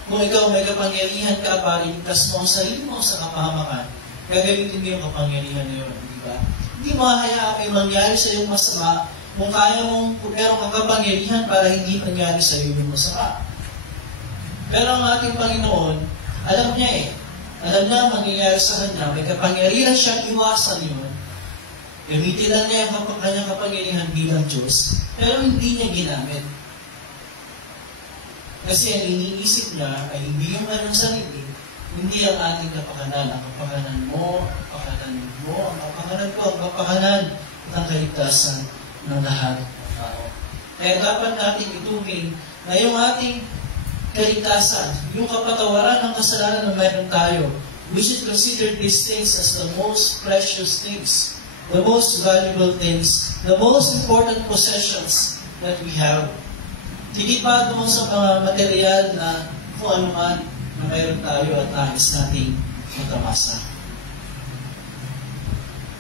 kung ikaw may kapangyarihan ka para iligtas mo ang sarili mo sa kapahamakan, gagamitin mo yung kapangyarihan na yun. Diba? Hindi mo hayaan may mangyari sa iyong masama kung kaya mong meron kang kapangyarihan para hindi mangyari sa iyo yung masama. Pero ang ating Panginoon, alam niya alam niya ang mangyayari sa kanya, may kapangyarihan siyang iwasan yun. Gamitin lang niya yung kanyang kapangyarihan bilang Diyos, pero hindi niya ginamit. Kasi ang iniisip niya ay hindi yung kanyang sarili, hindi ang ating kapakanan. Ang kapakanan mo, ang kapakanan mo, ang kapakanan ko, ang kapakanan at ang kaligtasan ng lahat ng tao. Kaya dapat natin ituring na yung ating kaligtasan, yung kapatawaran ng kasalanan na mayroon tayo, we should consider these things as the most precious things, the most valuable things, the most important possessions that we have. Hindi pa doon sa mga material na kung ano man na mayroon tayo at nais nating matamasa.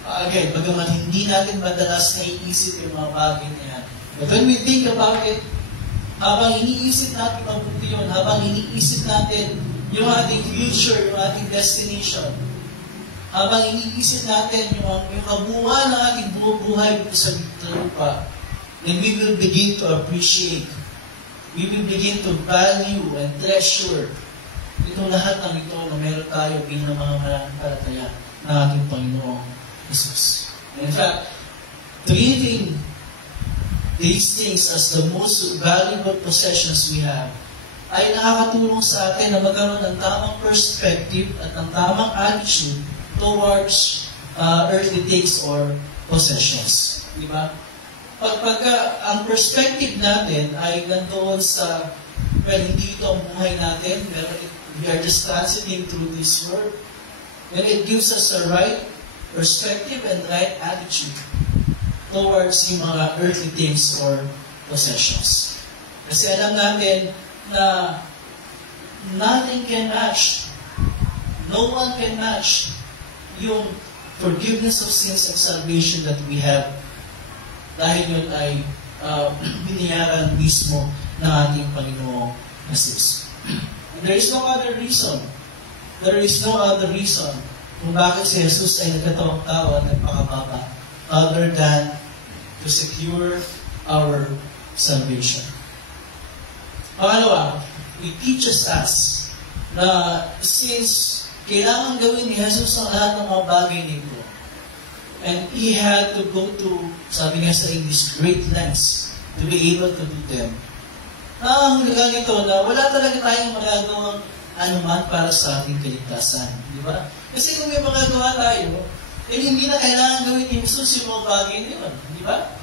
Again, bagaman hindi natin madalas naiisip yung mga bagay na yan. But when we think about it, habang iniisip natin mabuti yun, habang iniisip natin yung ating future, yung ating destination, habang iniisip natin yung kabuuan ng ating buhay sa lupa, then we will begin to appreciate, we will begin to value and treasure itong lahat ng ito na meron tayo bilang mga mananampalataya ng ating Panginoong Jesus. In fact, treating these things as the most valuable possessions we have ay nakakatulong sa atin na magkaroon ng tamang perspective at ng tamang attitude towards earthly things or possessions. Diba? Pagka ang perspective natin ay nandoon sa, well, hindi ito ang buhay natin, pero we are just transiting through this world, then it gives us the right perspective and right attitude towards yung mga earthly things or possessions. Kasi alam natin na nothing can match, no one can match yung forgiveness of sins and salvation that we have, dahil yun ay biniyaran mismo ng ating Panginoong Jesus. And there is no other reason. There is no other reason kung bakit si Jesus ay nagkatawag-tawa at nagpakababa other than to secure our salvation. Pangalawa, it teaches us na since kailangan gawin ni Jesus ang lahat ng mga bagay nito, and He had to go to, sabi nga sa English, great lengths to be able to do them. Nakahulugan nito na wala talaga tayong magagawang anuman para sa ating kaligtasan. Di ba? Kasi kung may magagawa tayo, eh hindi na kailangan gawin ni Jesus yung mga bagay nito. Di ba?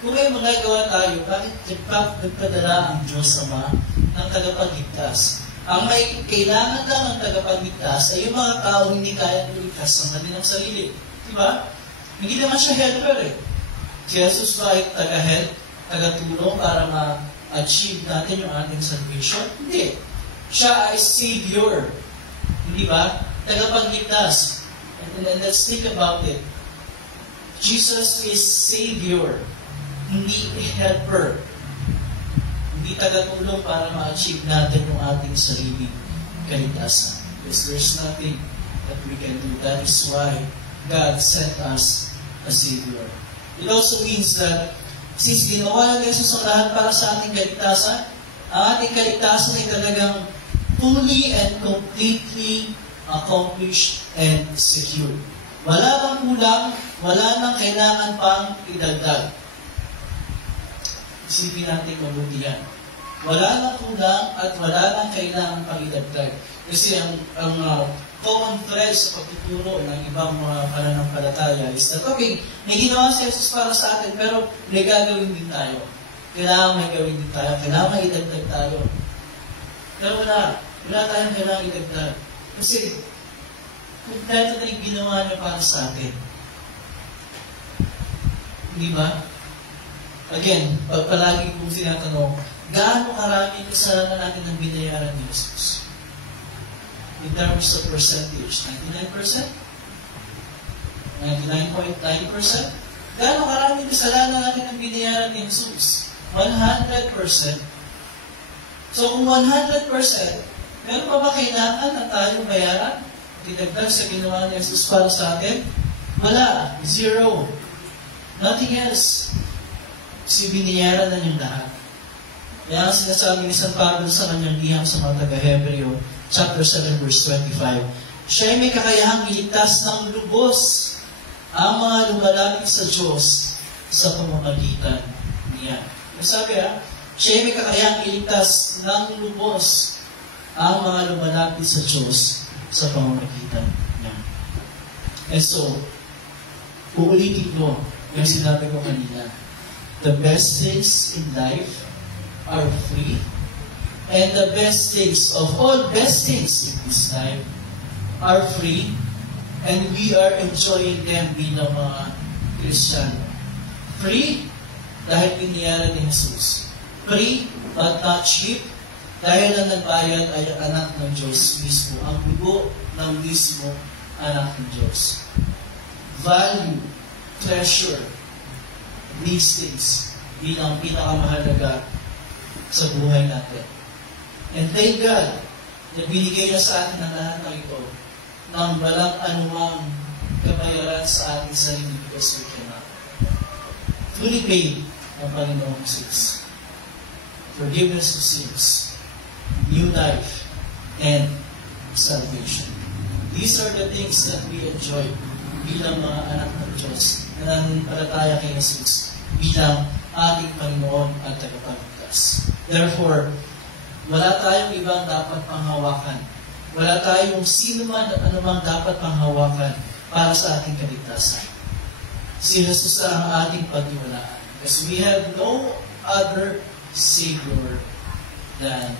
Kung may magagawa tayo, bakit nagpadala ang Diyos Ama ng tagapagligtas? Ang may kailangan lang ng tagapagligtas ay yung mga tao hindi kaya ligtas sa kanilang sarili. Di ba? Hindi naman siya helper eh. Si Jesus ba ay taga-help, taga-tulong para ma-achieve natin yung ating salvation? Hindi. Siya ay Savior. Hindi ba? Tagapagligtas. And let's think about it. Jesus is Savior. Hindi helper. Hindi taga-tulong para ma-achieve natin yung ating sariling kaligtasan. Because there's nothing that we can do. That is why God sent us a Savior. It also means that since ginawa ng Jesus ang lahat para sa ating kaligtasan, ang ating kaligtasan ay talagang fully and completely accomplished and secured. Wala nang kulang, wala nang kailangan pang idagdag. Isipin natin mabuti yan. Wala nang kulang at wala nang kailangan pang idagdag. Kasi ang common thread sa pagtuturo ng ibang mga pananampalataya is that, okay, may ginawa si Jesus para sa atin, pero may gagawin din tayo. Kailangan may gawin din tayo. Kailangan may idagdag tayo. Pero wala tayong kailangan idagdag. Kasi, kompleto na yung ginawa niya para sa atin. Di ba? Again, palagi kong tinatanong, gaano karami yung kasalanan natin ang binayaran ni Jesus? In terms of percentage, 99%? 99.9%? Gaano karami yung kasalanan natin ang binayaran ni Jesus? 100%. So kung 100%, meron pa ba kailangan na tayo bayaran? Dinagdag sa ginawa ni Jesus para sa atin? Wala. Zero. Nothing else. Kasi binayaran na niyang lahat. Kaya ang sinasabi ni San Pablo sa kanyang liham sa mga taga-Hebreo, chapter 7, verse 25, siya ay may kakayahang iligtas ng lubos ang mga lumalapit sa Diyos sa pamamagitan niya. Sabi siya ay may kakayahang iligtas ng lubos ang mga lumalapit sa Diyos sa pamamagitan niya. And so, uulitin ko yung sinabi ko kanina. The best things in life are free. And the best things of all best things in this life are free. And we are enjoying them bilang mga Kristiyano. Free dahil piniyara ni Jesus. Free but not cheap dahil ang nagbayad ay anak ng Diyos mismo. Ang dugo ng mismo anak ng Diyos. Value, treasure, these things bilang pinakamahalaga sa buhay natin. And thank God na binigay niya sa atin ang lahat ng ito nang walang anumang kabayaran sa ating sarili because we cannot. Fully paid ng Panginoong Jesus. Forgiveness of sins, new life, and salvation. These are the things that we enjoy bilang mga anak ng Diyos na nananampalataya kay Jesus bilang ating Panginoon at tagapagligtas. Therefore, wala tayong ibang dapat panghawakan. Wala tayong sino man at anumang dapat panghawakan para sa ating kaligtasan. Si Jesus na ang ating pagtiwalaan. Because we have no other Savior than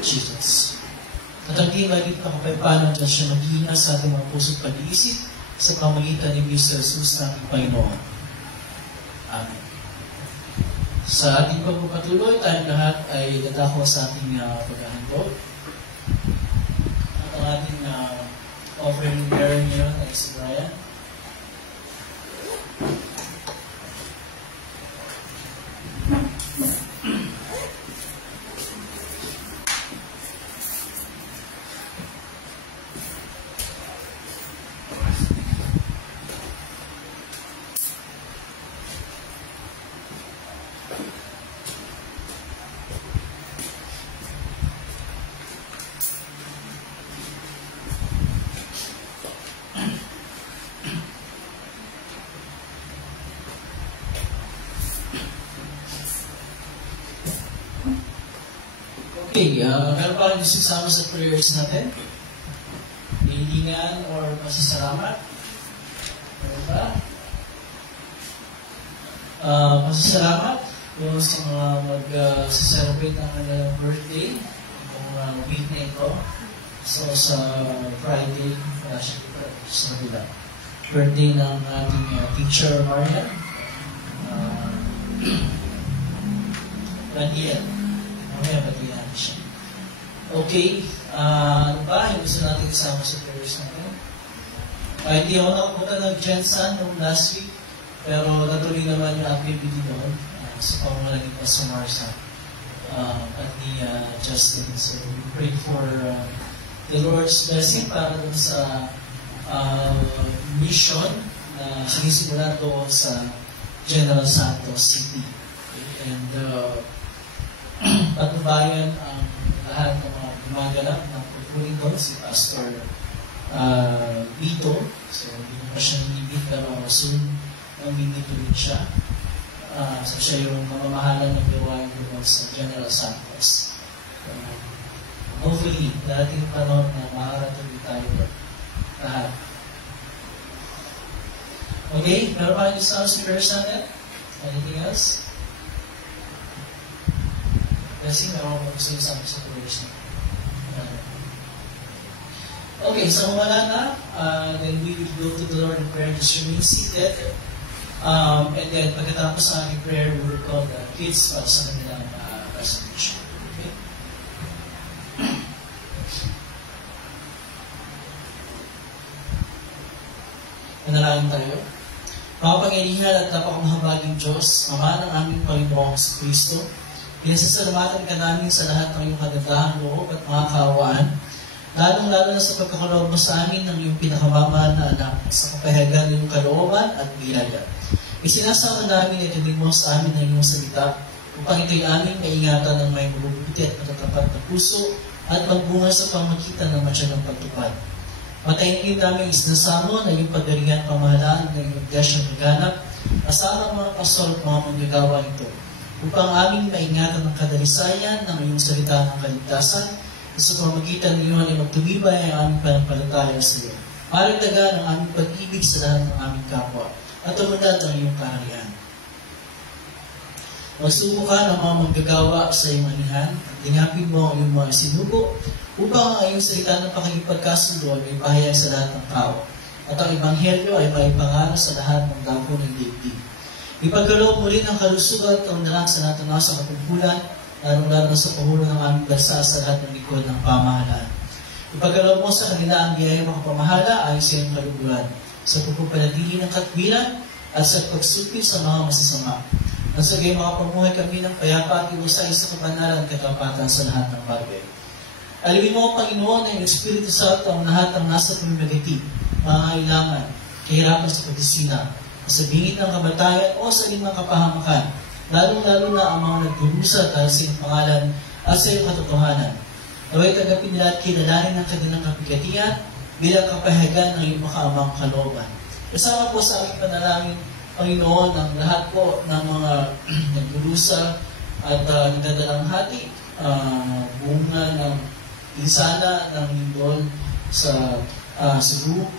Jesus. At ang di malit na kapaypanan dyan siya maghihina sa ating mga puso't pag-iisip sa pamagitan ni Mr. Jesus na ating Panginoon. Amen. Sa ating pagpapatuloy, tayong lahat ay dadako sa ating paghahandog. At ang ating offering bearer ngayon ay si Brian. Okay, meron pa rin gusto sama sa prayers natin? Hilingan or pasasalamat? Meron ba? Pasasalamat doon sa mga mag-celebrate ng kanilang birthday ng week na ito. So, sa Friday, sa kabila. Birthday ng ating teacher, Marian. Raniel. Mamaya, bati natin siya. Okay, ano ba? Yung gusto natin kasama sa prayers natin. Hindi ako nakapunta ng Jensen noong last week, pero natuloy naman yung activity doon sa pamamalagin pa sa Marsa at ni Justin. So, we pray for the Lord's blessing para doon sa mission na sinisimulan doon sa General Santos City. And patubayan ang lahat ng mga gumaganap ng pagpuling doon, si Pastor Vito. So, hindi pa siya ninibig, pero soon nandito rin siya. So, siya yung mamamahalan ng gawain doon sa General Santos. Hopefully, darating panahon na makakatuloy tayo lahat. Okay, meron pa yung sounds prayers natin? Anything else? Kasi meron ko gusto yung sabi sa prayers natin. Okay, so wala na, then we will go to the Lord in prayer. Just remain seated. And then, pagkatapos sa aking prayer, we will call the kids para sa kanilang presentation. Okay? Manalangin tayo. Makapangyarihan at napakamahabaging Diyos, Ama ng aming Panginoong Kristo, pinasasalamatan ka namin sa lahat ng iyong kagandahan loob at mga kaawaan, lalong-lalo na sa pagkakaloob mo sa amin ng iyong pinakamamahal na anak sa kapahayagan ng iyong kalooban at biyaya. Isinasama namin at mo sa amin ng iyong salita upang ito'y aming maingatan ng may mabubuti at matatapat na puso at magbunga sa pamagitan ng matya ng pagtupad. Matayin namin isinasamo na iyong pagalingan pamahalaan ng iyong iglesia naganap, kasama ang mga pastor at mga manggagawa ito, upang aming maingatan ng kadalisayan ng iyong salita ng kaligtasan, at sa pamagitan ng iyon ay magtumibay ang aming panampalataya sa iyo. Maragdagan ang aming pag-ibig sa lahat ng aming kapwa, at umunad ang iyong kaharian. Magsuko ka ng mga manggagawa sa iyong anihan, at ingapin mo ang iyong mga sinugo, upang ang iyong salita ng pakikipagkasundo ay pahayag sa lahat ng tao, at ang Ebanghelyo ay maipangaral sa lahat ng dako ng daigdig. Ipagkaloob mo rin ang kalusugan at kaunlaran sa lahat ng nasa katungkulan, lalo-lalo sa pahulo ng aming bansa sa lahat ng likod ng pamahalaan. Ipagkaloob mo sa kanila ang biyaya makapamahala ayon sa iyong kaluguran, sa pagpupanatili ng katwiran at sa pagsupil sa mga masasama. Nang sa gayon makapamuhay kami ng payapa at iwasay sa kabanalan at katapatan sa lahat ng bagay. Aliwin mo, Panginoon, ang Espiritu Santo ang lahat ng nasa pamimagati, mga kailangan, kahirapan sa pagkisina, sa bingit ng kamatayan o sa limang kapahamakan, lalong-lalo na ang mga nagdurusa dahil sa iyong pangalan at sa iyong katotohanan. Naway tanggapin nila at kilalanin ang kanilang kapigatian bilang kapahayagan ng iyong makaamang kalooban. Kasama po sa aming panalangin, Panginoon, ang lahat po ng mga nagdurusa at nagdadalang hati, bunga ng insana ng lindol sa Cebu.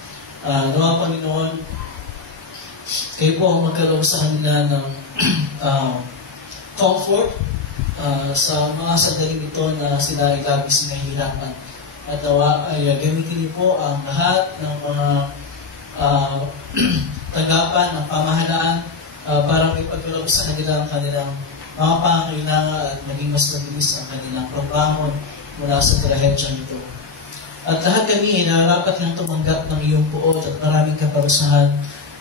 Nawa, Panginoon, kayo po ang magkaloob sa kanila ng comfort sa mga sandaling ito na sila ay labis nahihirapan. At nawa ay gamitin niyo po ang lahat ng mga tanggapan ng pamahalaan para may pagkaloob sa kanila ang kanilang mga pangangailangan at maging mas mabilis ang kanilang pagbangon mula sa trahedyang ito. At lahat kami ay nararapat ng tumanggap ng iyong puot at maraming kaparusahan.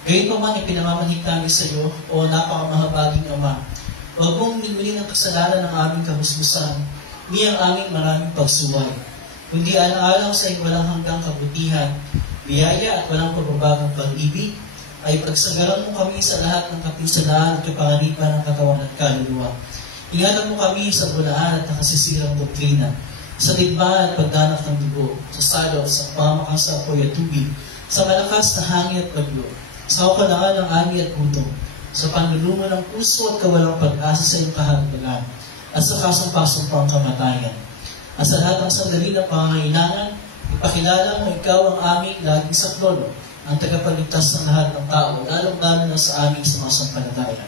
Gayon pa man ipinamamanhig namin sa iyo, o napakamahabaging Ama. Huwag mong minmilin ang kasalanan ng aming kahusgusan, ni ang aming maraming pagsuway. Kundi alang-alang sa iyong walang hanggang kabutihan, biyaya at walang pagbabagong pag-ibig, ay pagsagaran mo kami sa lahat ng kapisalaan at kapangalipan ng katawan at kaluluwa. Ingatan mo kami sa bulaan at nakasisirang doktrina, sa digmaan at pagganap ng dugo, sa salot, sa pamamakang sa apoy at tubig, sa malakas na hangin at bagyo, sa kakulangan ng ani at gutom, sa panlulumo ng puso at kawalang pag-asa sa iyong kahagdagan, at sa kasumpasumpang kamatayan. At sa lahat ng sandali ng pangangailangan, ipakilala mo ikaw ang aming laging saklolo, ang tagapagligtas ng lahat ng tao, lalong-lalo na sa aming sumasampalataya.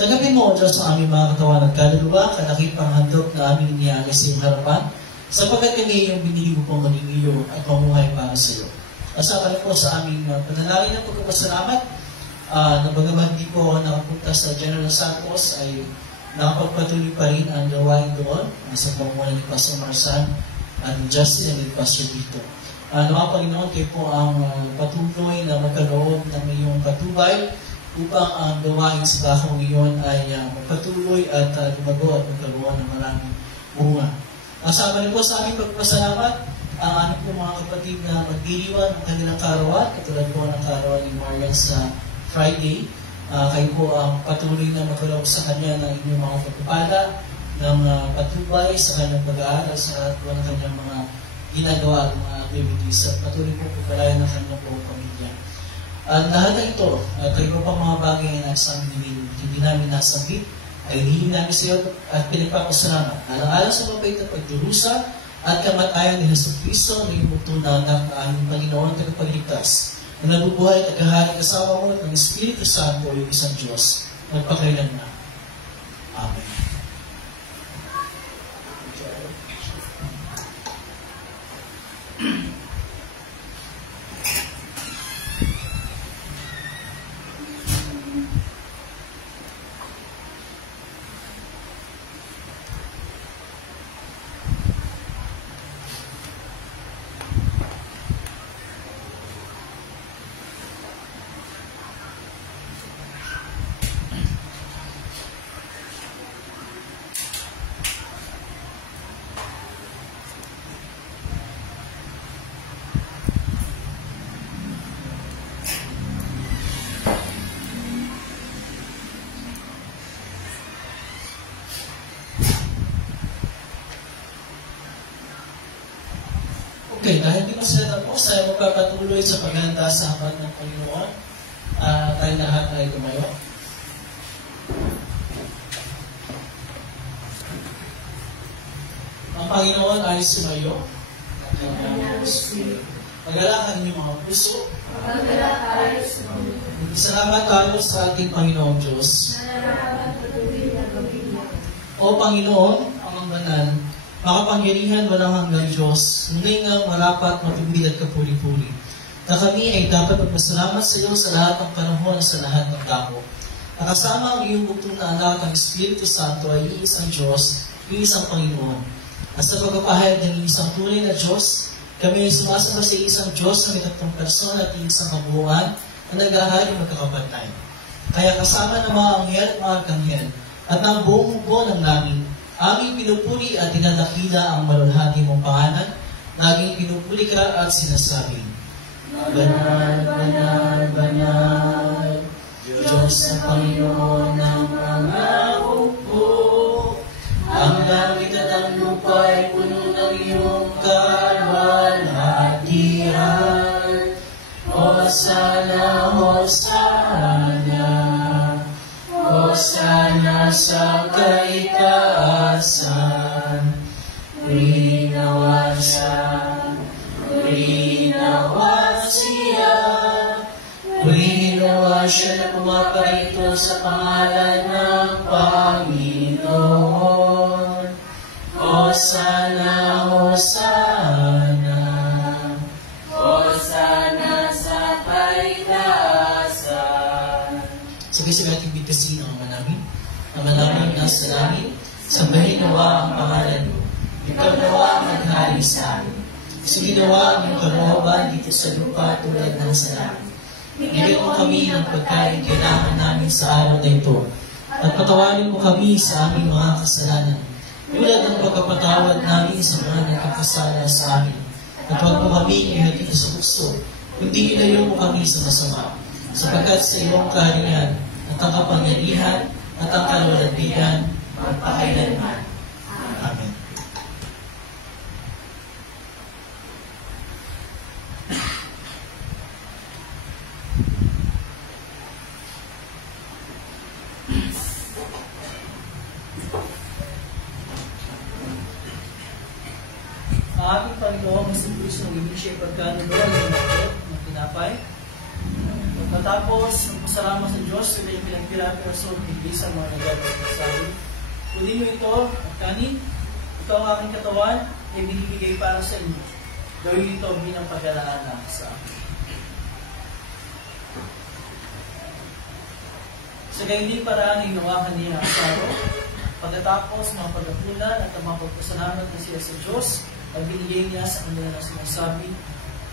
Tanggapin mo, O Diyos, ang aming mga katawan at kaluluwa, kalakipang handog na aming inialay sa iyong harapan, sapagkat kami iyong binili mo pong maging iyo at mamuhay para sa iyo. Kasama rin po sa aming panalangin ng pagkapasalamat, na bagaman di po nakapunta sa General Santos, ay nakapagpatuloy pa rin ang gawain doon, sa pamumuhay ni Pastor Marsan at ni Justin at ni Pastor Vito. Nawa, Panginoon, kayo po ang patuloy na magkaloob ng iyong patubay upang ang gawain sa dakong iyon ay magpatuloy at lumago at magkaroon ng maraming bunga. Kasama rin po sa aming pagpasalamat ang aming po mga kapatid na magdiriwan ng kanilang karawan, katulad po ng karawan ni Marian sa Friday. Kayo po ang patuloy na magkaloob sa kanya ng inyong mga pagpapala, ng patubay sa kanyang pag-aaral sa lahat ng kanyang mga ginagawa at mga activities at patuloy po pagpalayan ng kanyang po pamilya. At lahat na ito, at kayo pang mga bagay na nasa amin hindi namin nasabit, ay hinihingi namin sa iyo at pinagpapasalamat. Alang-alang sa mabait na pagdurusa at kamatayan ni Jesucristo na imutunan ng aming Panginoon at tagapagligtas, na nabubuhay at naghaharing kasama mo at ng Espiritu Santo o yung isang Diyos, magpakailan na. Amen. Okay, dahil di masaya na po, saya magpapatuloy sa paghahanda sa hapag ng Panginoon. Tayo lahat ay tumayo. Ang Panginoon ay sumayo. Pag-alakan niyo mga puso. Salamat tayo sa ating Panginoong Diyos. O Panginoon, amang banal, makapangyarihan walang hanggang Diyos, ngunit nga marapat, matubid at kapuri-puri. Na kami ay dapat magpasalamat sa iyo sa lahat ng panahon at sa lahat ng dako. Nakasama ang iyong bugtong na anak ng Espiritu Santo ay iisang Diyos, iisang Panginoon. At sa pagpapahayag ng isang tunay na Diyos, kami ay sumasamba sa isang Diyos na may tatlong persona at isang kabuuan na nag-ahari magkakapatay. Kaya kasama ng mga anghel at mga arkanghel at ng buong mundo ng langit, aming pinupuri at dinadakila ang malulhati mong pangalan, naging pinupuri ka at sinasabi, Banal, banal, banal, Diyos na Panginoon ng mga hukbo. Ang langit at ang lupa ay puno ng iyong kalwalhatian. Hosana, Hosana, Hosana sa kaitaasan. Rinawa siya, rinawa siya, rinawa siya na pumaparito sa pangalan ng Panginoon. Hosana, Hosana, Hosana sa kaitaasan. Sabay-sabay natin bigkasin ang Ama namin. Ama namin nasa langit, sambahin nawa ang pangalan mo. Ikaw nawa ang naghari sa amin. Ginawa ang iyong kalooban dito sa lupa tulad ng sa langit. Bigyan mo kami ng pagkain kailangan namin sa araw na ito. At patawarin mo kami sa aming mga kasalanan. Tulad ng pagkapatawad namin sa mga nagkakasala sa amin. At huwag mo kami ihatid sa bukso, kundi ilayo mo kami sa masama. Sapagkat sa iyong kaharian at ang kapangyarihan at ang kalwalhatian magpakailanman. Amen. Ang aking Panginoon, Masang Kristo, hindi siya pagkanubuan ng tinapay. Pagkatapos, magpasalamat sa Diyos, sila yung pinagpira-person, hindi sa mga nagagawa ng sabi. Kunin mo ito at kanin. Ito ang aking katawan, ay binibigay para sa inyo. Gawin ito bilang pag-alaala sa akin. Sa gayon din paraan ay nawakan niya ang saro. Pagkatapos, mga pagkapunan at ang mga pagpasalamat na siya sa Diyos, ay binigay niya sa kanila na sinasabi,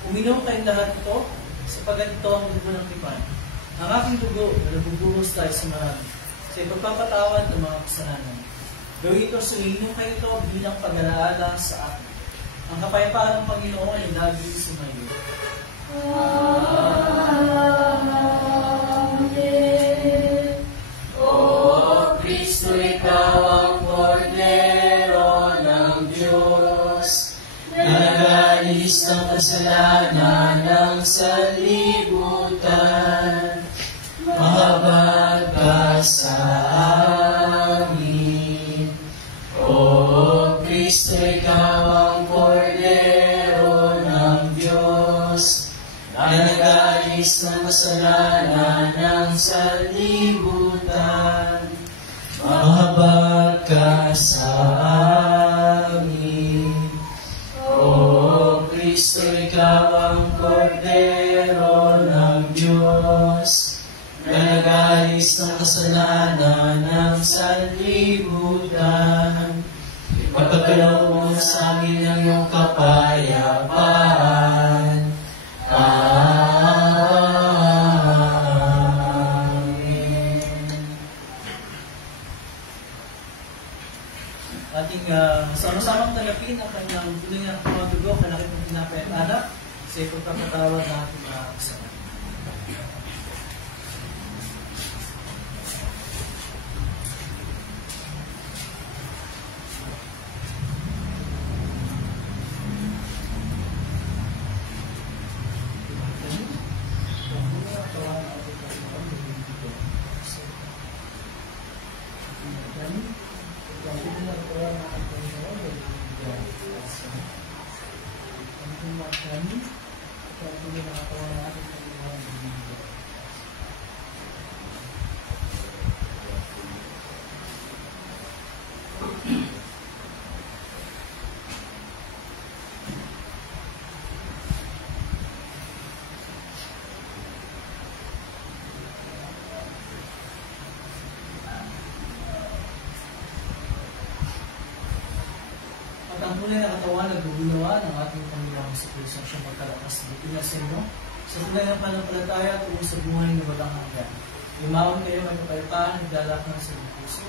uminom kayong lahat ito, sapagat ito ang dugo ng tipan. Ang aking dugo na nabubuhos tayo sa marami, sa ipagpapatawad ng mga kasalanan. Gawin ito, suminom kayo ito bilang pag-alaala sa akin. Ang kapayapaan ng Panginoon ay lagi sumayo. Amen. O Kristo, ikaw ang Kordero ng Diyos, na nag-alis ng kasalanan ng sanlibutan. Mahabag ka sa amin. O Kristo, ikaw ang Kordero ng Diyos, na nag-alis ng kasalanan ng sanlibutan. Mahabag ka sa amin. O Kristo, ikaw ang Kordero ng Diyos, na nag-alis ng kasalanan ng sanlibutan. Ipagkaloob mo sa amin ang iyong kapayapaan. Amen. Ating sama-samang tanggapin ang kanyang tunay na mga dugo, kalakit ng tinapay at anak, sa ipagpapatawad na ating mga kasalanan. tunay na katawan at gugulawa ng ating Panginoong Jesucristo ang siyang magkalakas na pila sa inyo sa tunay na panampalataya at sa buhay na walang hanggan. Lumawan kayo may kapayapaan at dalakan sa inyong puso.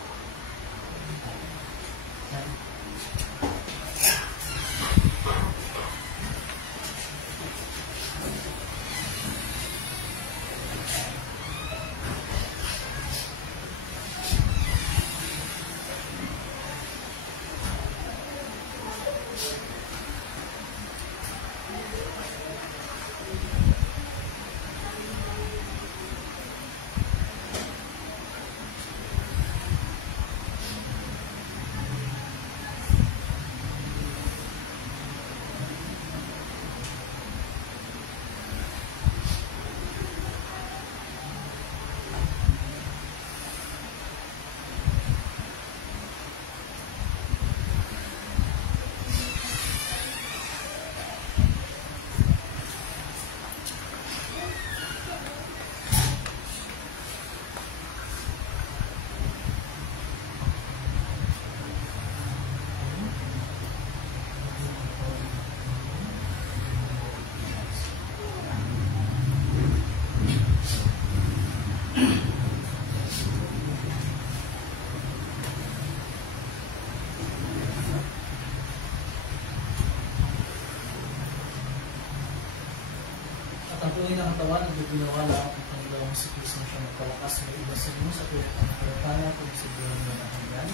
At ang tunay na katawan at gugulawa lang ang Panginoong Jesucristo siyang magpalakas na iba sa inyo sa tuwing ang kalataya kung sa buhay na hanggan.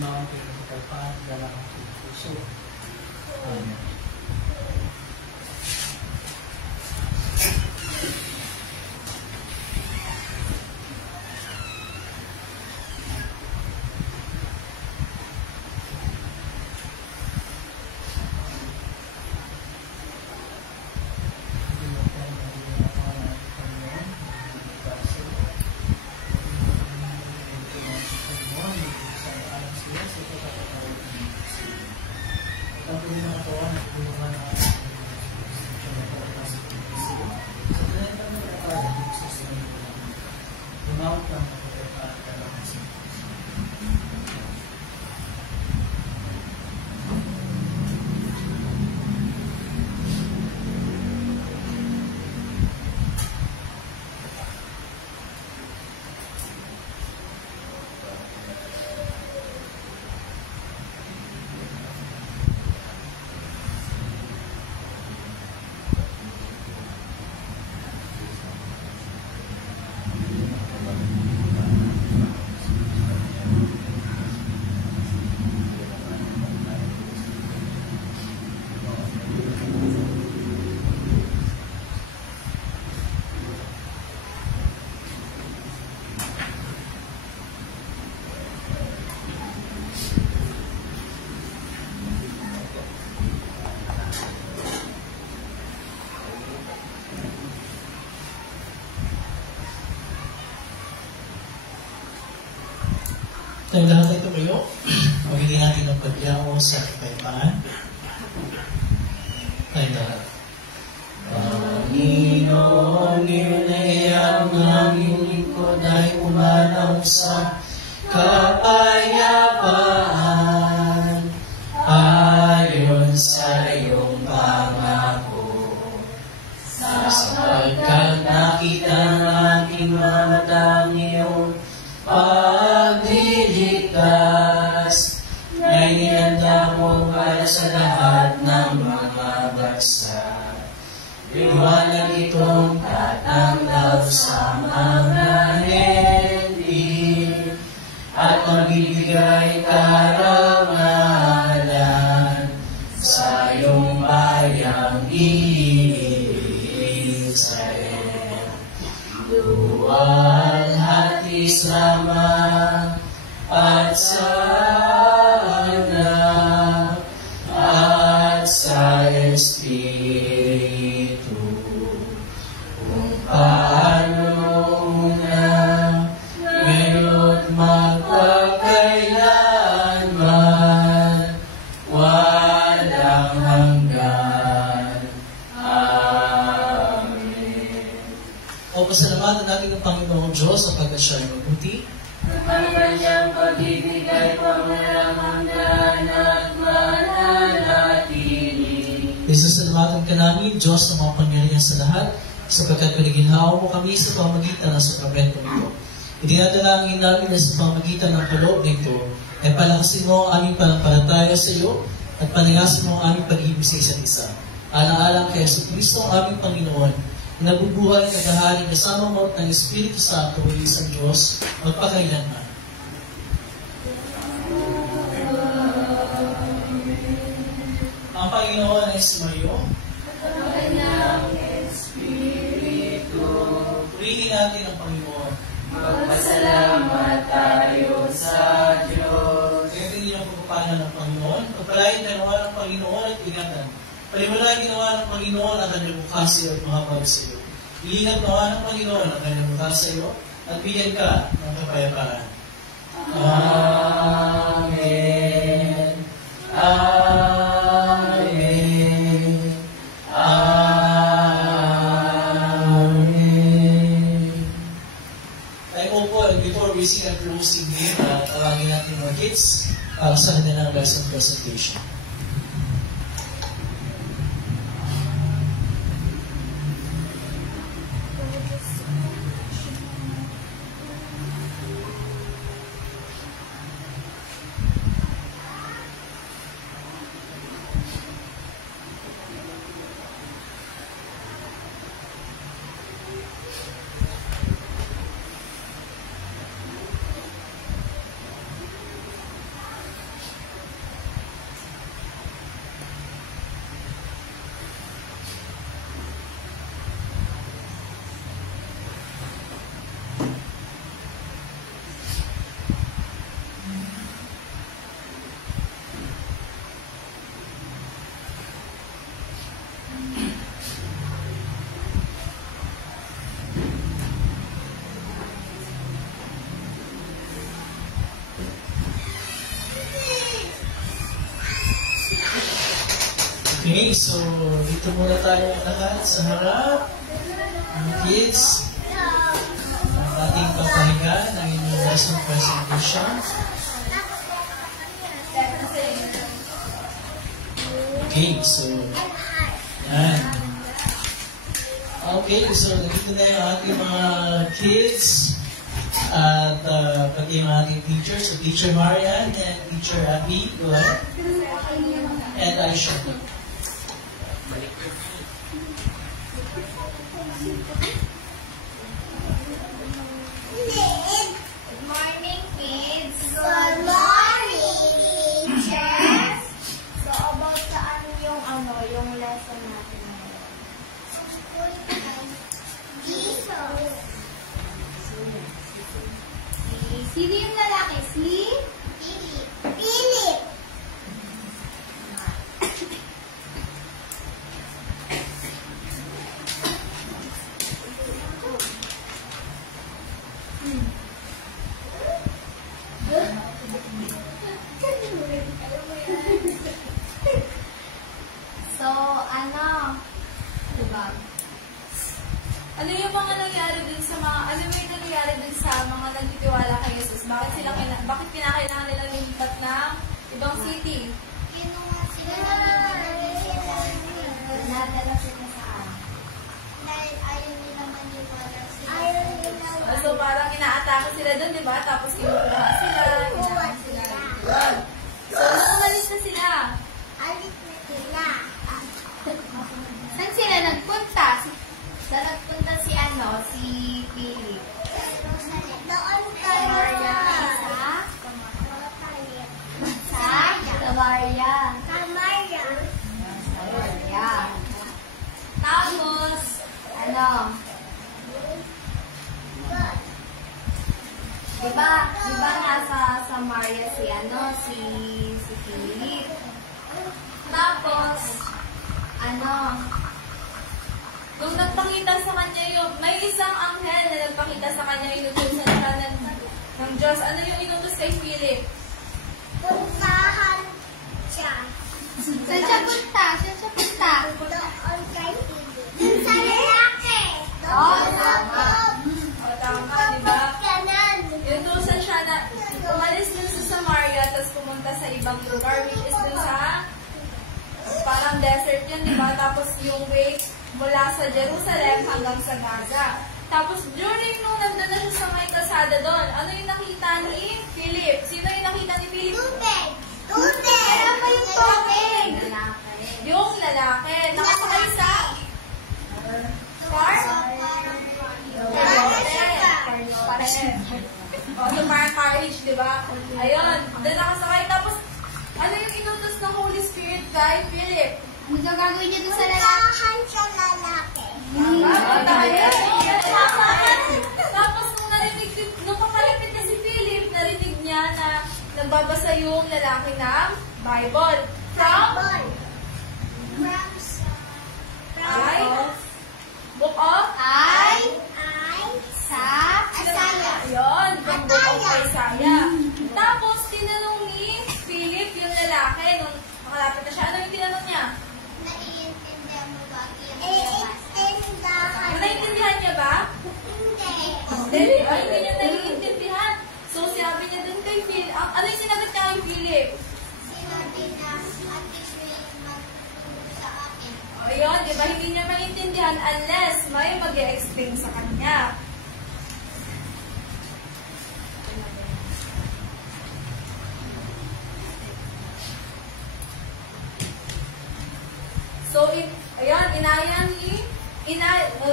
Umawan kayo ng kalpahan at dalakan sa inyong puso. Amen. Tayong lahat ay tumayo. Magiging natin ng pagyaw sa kapayapaan. Tayong lahat. Panginoon, yun ay ang aming lingkod ay umanaw sa kapayapaan ayon sa iyong pangako. Sapagkat nakita ng aking mga matang iyong pagliligtas na inihanda mo para sa lahat ng mga bansa. Liwanag itong tatanglaw sa mga hindi at magbibigay karangalan sa iyong bayang Israel. Luwalhati Rama at sa anak at sa Espiritu, kung paano na ngayon magpakailanman, walang hanggan. Amen. O pasalamatan natin ang Panginoong Diyos sa pagkat siya ay mabuti. Ang kanyang pag-ibig ay pawalang hanggan at malala. Pasalamatan ka namin, Diyos ng mga pangyarihan sa lahat, sapagkat pinaginhawa mo kami sa pamagitan ng sakramento nito. Idinadalangin namin na sa pamagitan ng kaloob nito, ay palakasin mo ang aming panampalataya sa iyo at panangasin mo ang aming pag-ibig sa isa't isa. Alang-alang kay Jesucristo ang aming Panginoon, na nabubuhay at nagahari kasama mo at ng Espiritu Santo, isang Diyos, magpakailanman. Ang Panginoon ay sumayo. Purihin natin ang Panginoon. Magpasalamat tayo sa Diyos. Ganyan din ang pagpapanan ng Panginoon. Pagpalain ginawa ng Panginoon at ingatan. Paliwala ginawa ng Panginoon ang kanyang mukha sa iyo at mahabag sa iyo. Ilingap nawa ng Panginoon ang kanyang mukha sa iyo at bigyan ka ng kapayapaan. Amen. Amen. Amen. Tayo po, before we sing a closing hymn, tawagin natin mga kids para sa kanilang lesson presentation. Okay, so dito muna tayo lahat sa harap. Mga kids, ang ating papahinga ng inyong lesson presentation. Okay, so yan. Okay, so dito na yung ating mga kids at pati yung ating teachers. So Teacher Marian and Teacher Abby, go ahead. And Aisha. Good morning, kids. Good morning, teachers. So, about saan yung lesson natin ngayon? Jesus. Sino yung lalaki? Si? Philip. So, diba? Ano yung mga nangyari dun sa mga, ano yung nangyari dun sa mga nagtitiwala kay Jesus? Bakit kinakailangan nila lumipat ng ibang city? Kinuha sila nadala sila saan? Dahil ayaw nila maniwala sila. Ayaw nila So parang inaatake sila dun, di ba? Tapos kinuha sila, kuha sila. So, umalis na sila. Alis na sila. Saan sila nagpunta? Nagpunta si Philip. Doon kayo sa Samaria. Tapos, Diba nasa Samaria si Philip. Tapos, nung nagpakita sa kanya may isang anghel na nagpakita sa kanya, inutusan siya ng Diyos. Ano yung inutos kay Philip? Puntahan siya. Saan siya punta? Doon kay Philip. Doon sa lalaki. Oo, tama. O, tama, di ba? Kanan. Inutusan siya na umalis dun sa Samaria tapos pumunta sa ibang lugar, which is dun sa parang desert yan, di ba? Tapos yung way mula sa Jerusalem hanggang sa Gaza. Tapos during nung nandun na siya sa may kalsada doon, ano yung nakita ni Philip? Sino yung nakita ni Philip? Tubig! Kaya ba yung tubig? Yung lalaki. Nakasakay sa car? So, parang carriage, di ba? Ayun. Doon nakasakay. Tapos, ano yung inutos ng Holy Spirit kay Philip? Ano gagawin niyo dun sa lalaki? Sa lalaki. Tapos, nung papalapit na si Philip, narinig niya na nagbabasa yung lalaki ng Bible. Book of? Ayun, yung Book of Isaiah. Tapos, tinanong ni Philip yung lalaki, nung makalapit na siya, ano yung tinanong niya? Naiintindihan mo ba? Naiintindihan niya ba? Hindi niya naiintindihan. So, sabi niya dun kay Philip, ano yung sinagot niya kay Philip? Sinabi na ate ko yung magtuturo sa akin. Ayun, di ba? Hindi niya maintindihan unless may mag-e-explain sa kanya. So, ayun,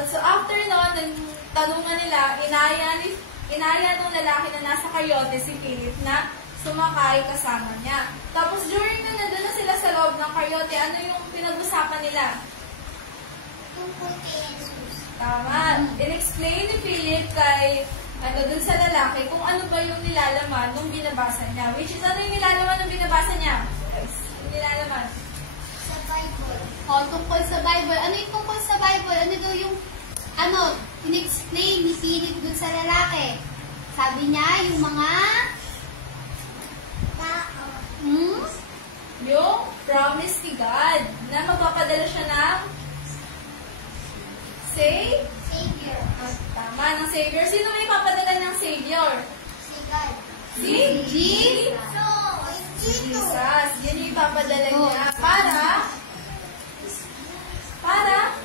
so after nun, tanungan nila, inaya nung lalaki na nasa kayote si Philip na sumakay kasama niya. Tapos during na nandun na sila sa loob ng kayote, ano yung pinag-usapan nila? Tungkol kay Jesus. Tama. In-explain ni Philip kay dun sa lalaki kung ano ba yung nilalaman nung binabasa niya. Which is, ano yung nilalaman nung binabasa niya? Yung nilalaman. Sa Bible. Tungkol sa Bible. Ano yung tungkol sa Bible? Ano daw yung, in-explain ni Philip dun sa lalaki? Sabi niya, yung mga, yung promise ni God na magpapadala siya ng Savior. Tama, ng Savior. Sino may papadala ng Savior? Si God. Si Jesus. Yan yung ipapadala niya. Para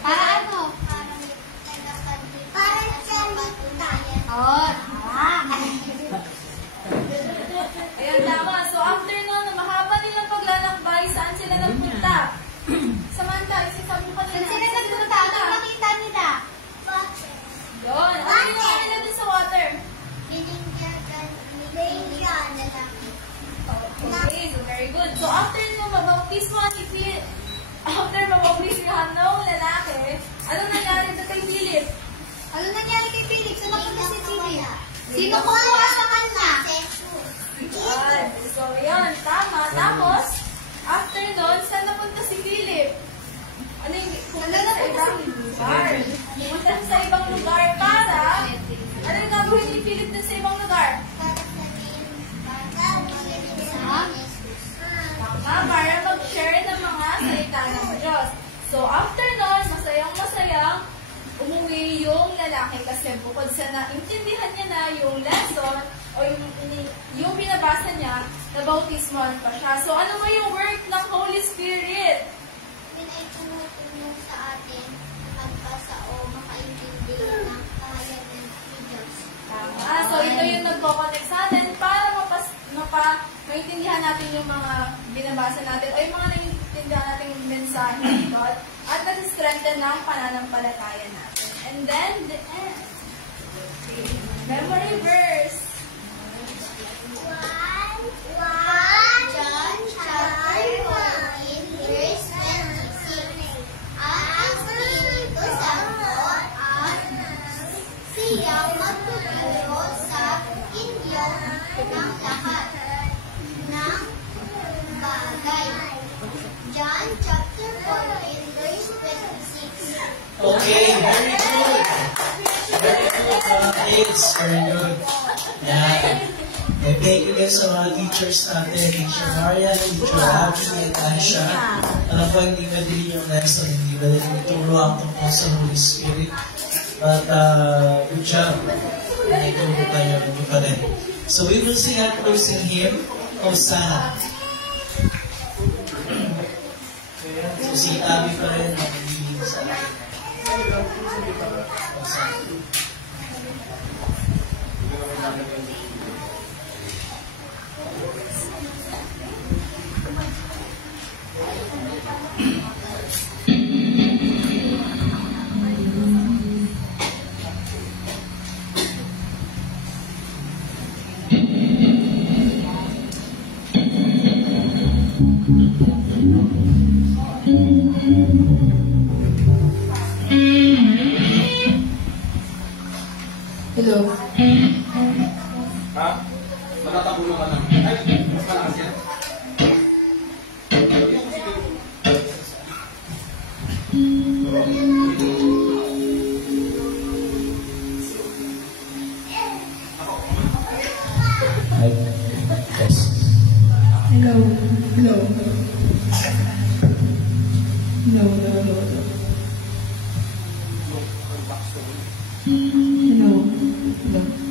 ano? Para sa matunayan. Ayan, tama. So, after nun, mahaba nilang paglalakbay, saan sila nagpunta? Samantha, isasabi mo kanina. Saan sila nagpunta? Ano nakita nila? Yun. Ano ginawa nila dun sa water? Binigyan na lang. Okay, so very good. So, after nung mabautismohan ni Philip, after mabautismohan ng lalaki, ano nangyari na kay Philip? Ano nangyari kay Philip? Saan napunta si Philip? Sino kumuha sa kanya? Yan. So, yun. Tama. Tapos, after nun, saan napunta si Philip? Ano yung pumunta sa ibang lugar? Pumunta sa ibang lugar para, ano yung gagawin ni Philip dun sa ibang lugar? Tama, para mag-share ng mga salita ng Diyos. So, after nun, masayang-masayang umuwi yung lalaki kasi bukod sa naintindihan niya na yung lesson o yung binabasa niya, nabautismohan pa siya. So, ano ba yung work ng Holy Spirit? Yun ay tumutulong sa atin magbasa o makaintindi ng kahayagan ni Diyos. Tama. So, ito yung nagko-connect sa atin para maintindihan natin yung mga binabasa natin o yung mga naiintindihan natin yung mensahe ng God at nag-strengthen ng pananampalataya natin. And then, the end. Memory verse. John chapter 14, verse 26. Ang Espiritu Santo siya magtuturo sa inyo ng lahat ng bagay. John chapter 14, verse 26. Okay, very good. Very good, mga kids. Very good. Yan. And thank you guys sa mga teachers natin, Teacher Maria, Teacher Abby, and Aisha. Alam ko, hindi madali yung lesson, hindi madali ituro ang tungkol sa Holy Spirit. But, good job. Naituro tayo, hindi pa rin. So we will sing our closing hymn, Hosanna. So si Abby pa rin ang nagiging sa akin. Hello. Ha? Matatabulong ka na. Ay, mas malakas yan. Hello. Hello. Hello, hello, hello. Hello. Hello. Revive.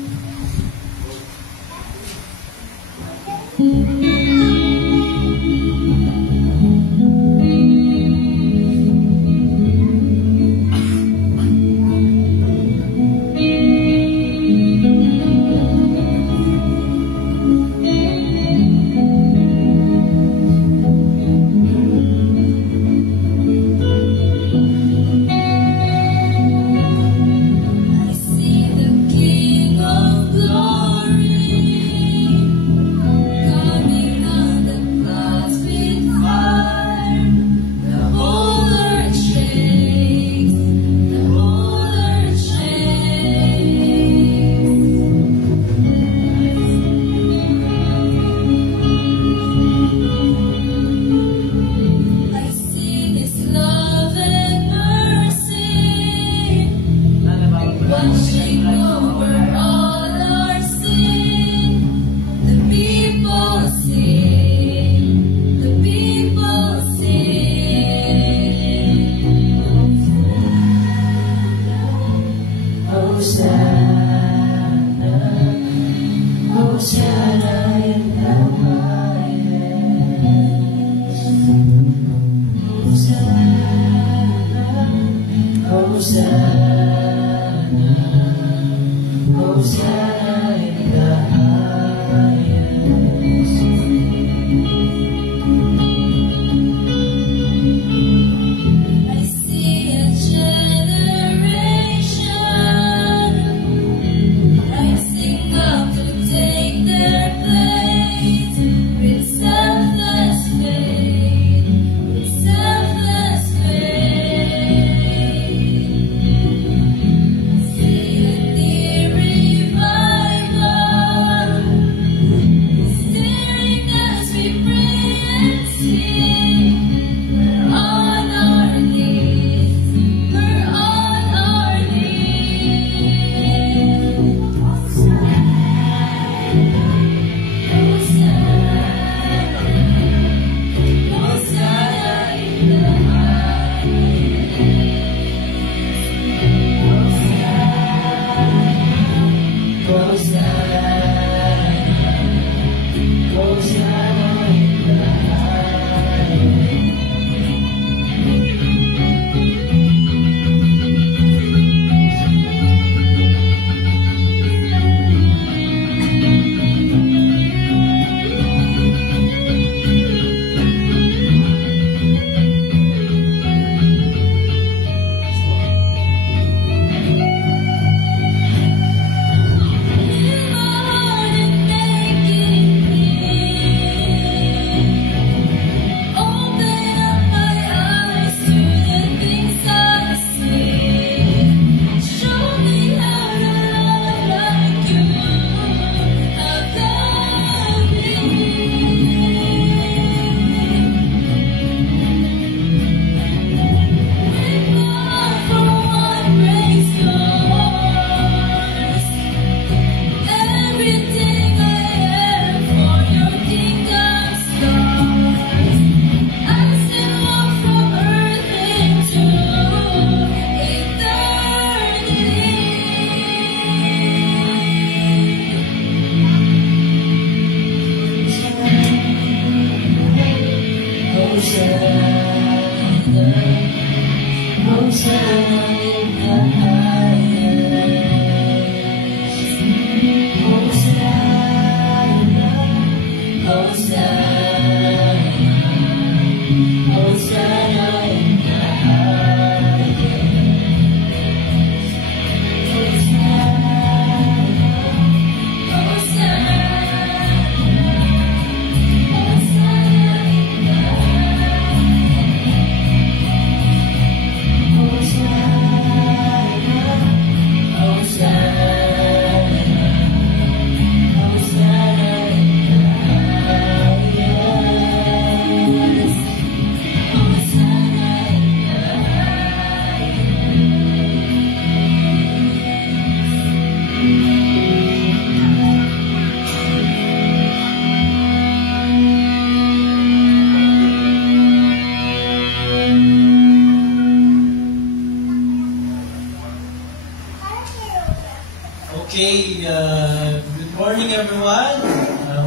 Okay, good morning everyone.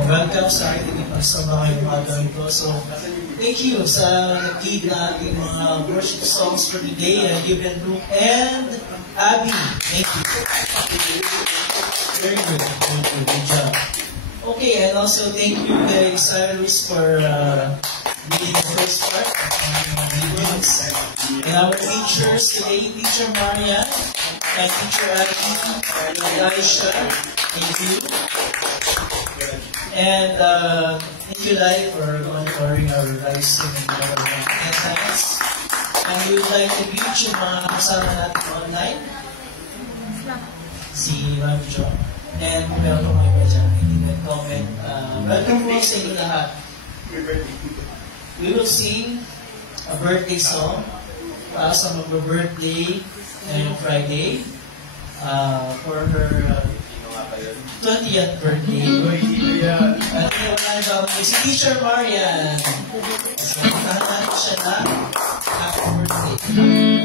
Welcome sa ating pagsama ngayong umaga ito. So, thank you sa nag-lead na ating mga worship songs for today, Given Luke and Abby. Thank you. Very good. Good job. Okay, and also thank you kay Cyrus for leading the first part of our meetings. And our teachers today, Teacher Maria, and Teacher Abby, and Elisha, thank you. And thank you, Lai, for monitoring our live streaming attendance. And we would like to greet yung mga kasama natin online. Si Ma'am Jo. And meron po kayo dyan, hindi nag-comment. Welcome po sa inyo lahat. We will sing a birthday song para sa mag-birthday ngayong Friday for her 20th birthday. At wala na ba si Teacher Marian. So, tahan natin siya na happy birthday.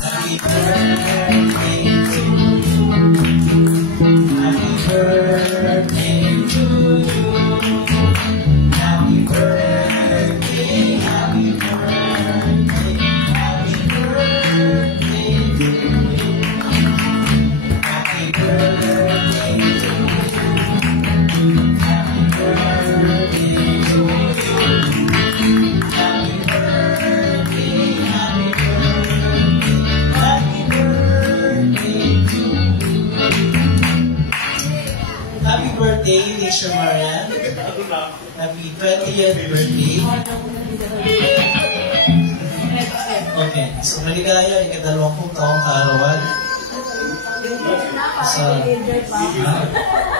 Happy birthday to you. Happy birthday to you. Happy birthday, happy birthday, happy birthday to you. Happy birthday to you. Happy birthday to you. Happy birthday, happy birthday, happy birthday to you. Happy birthday, Teacher Marian. Happy 20th birthday. Okay, so maligaya, ika-20 taong kaarawan.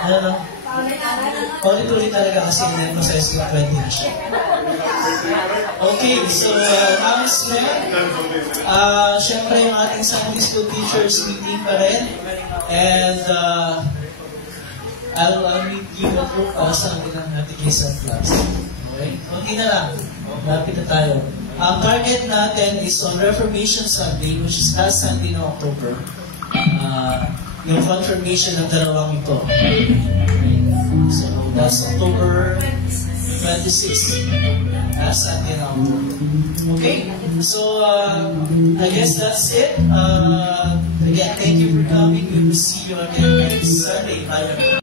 Ano? Ulit-ulit talaga kasi hindi mo sa SQ 20 na siya. Okay, so announcement. Siyempre yung ating Sunday School Teachers meeting pa rin. And I'll meet you at work para sa ating application class. Okay? Kunti na lang. Lapit na tayo. Ang target natin is on Reformation Sunday, which is last Sunday ng October. Yung confirmation ng dalawang ito. So, that's October 26. Last Sunday ng October. Okay? So, I guess that's it. Again, thank you for coming. We will see you again next Sunday. Bye.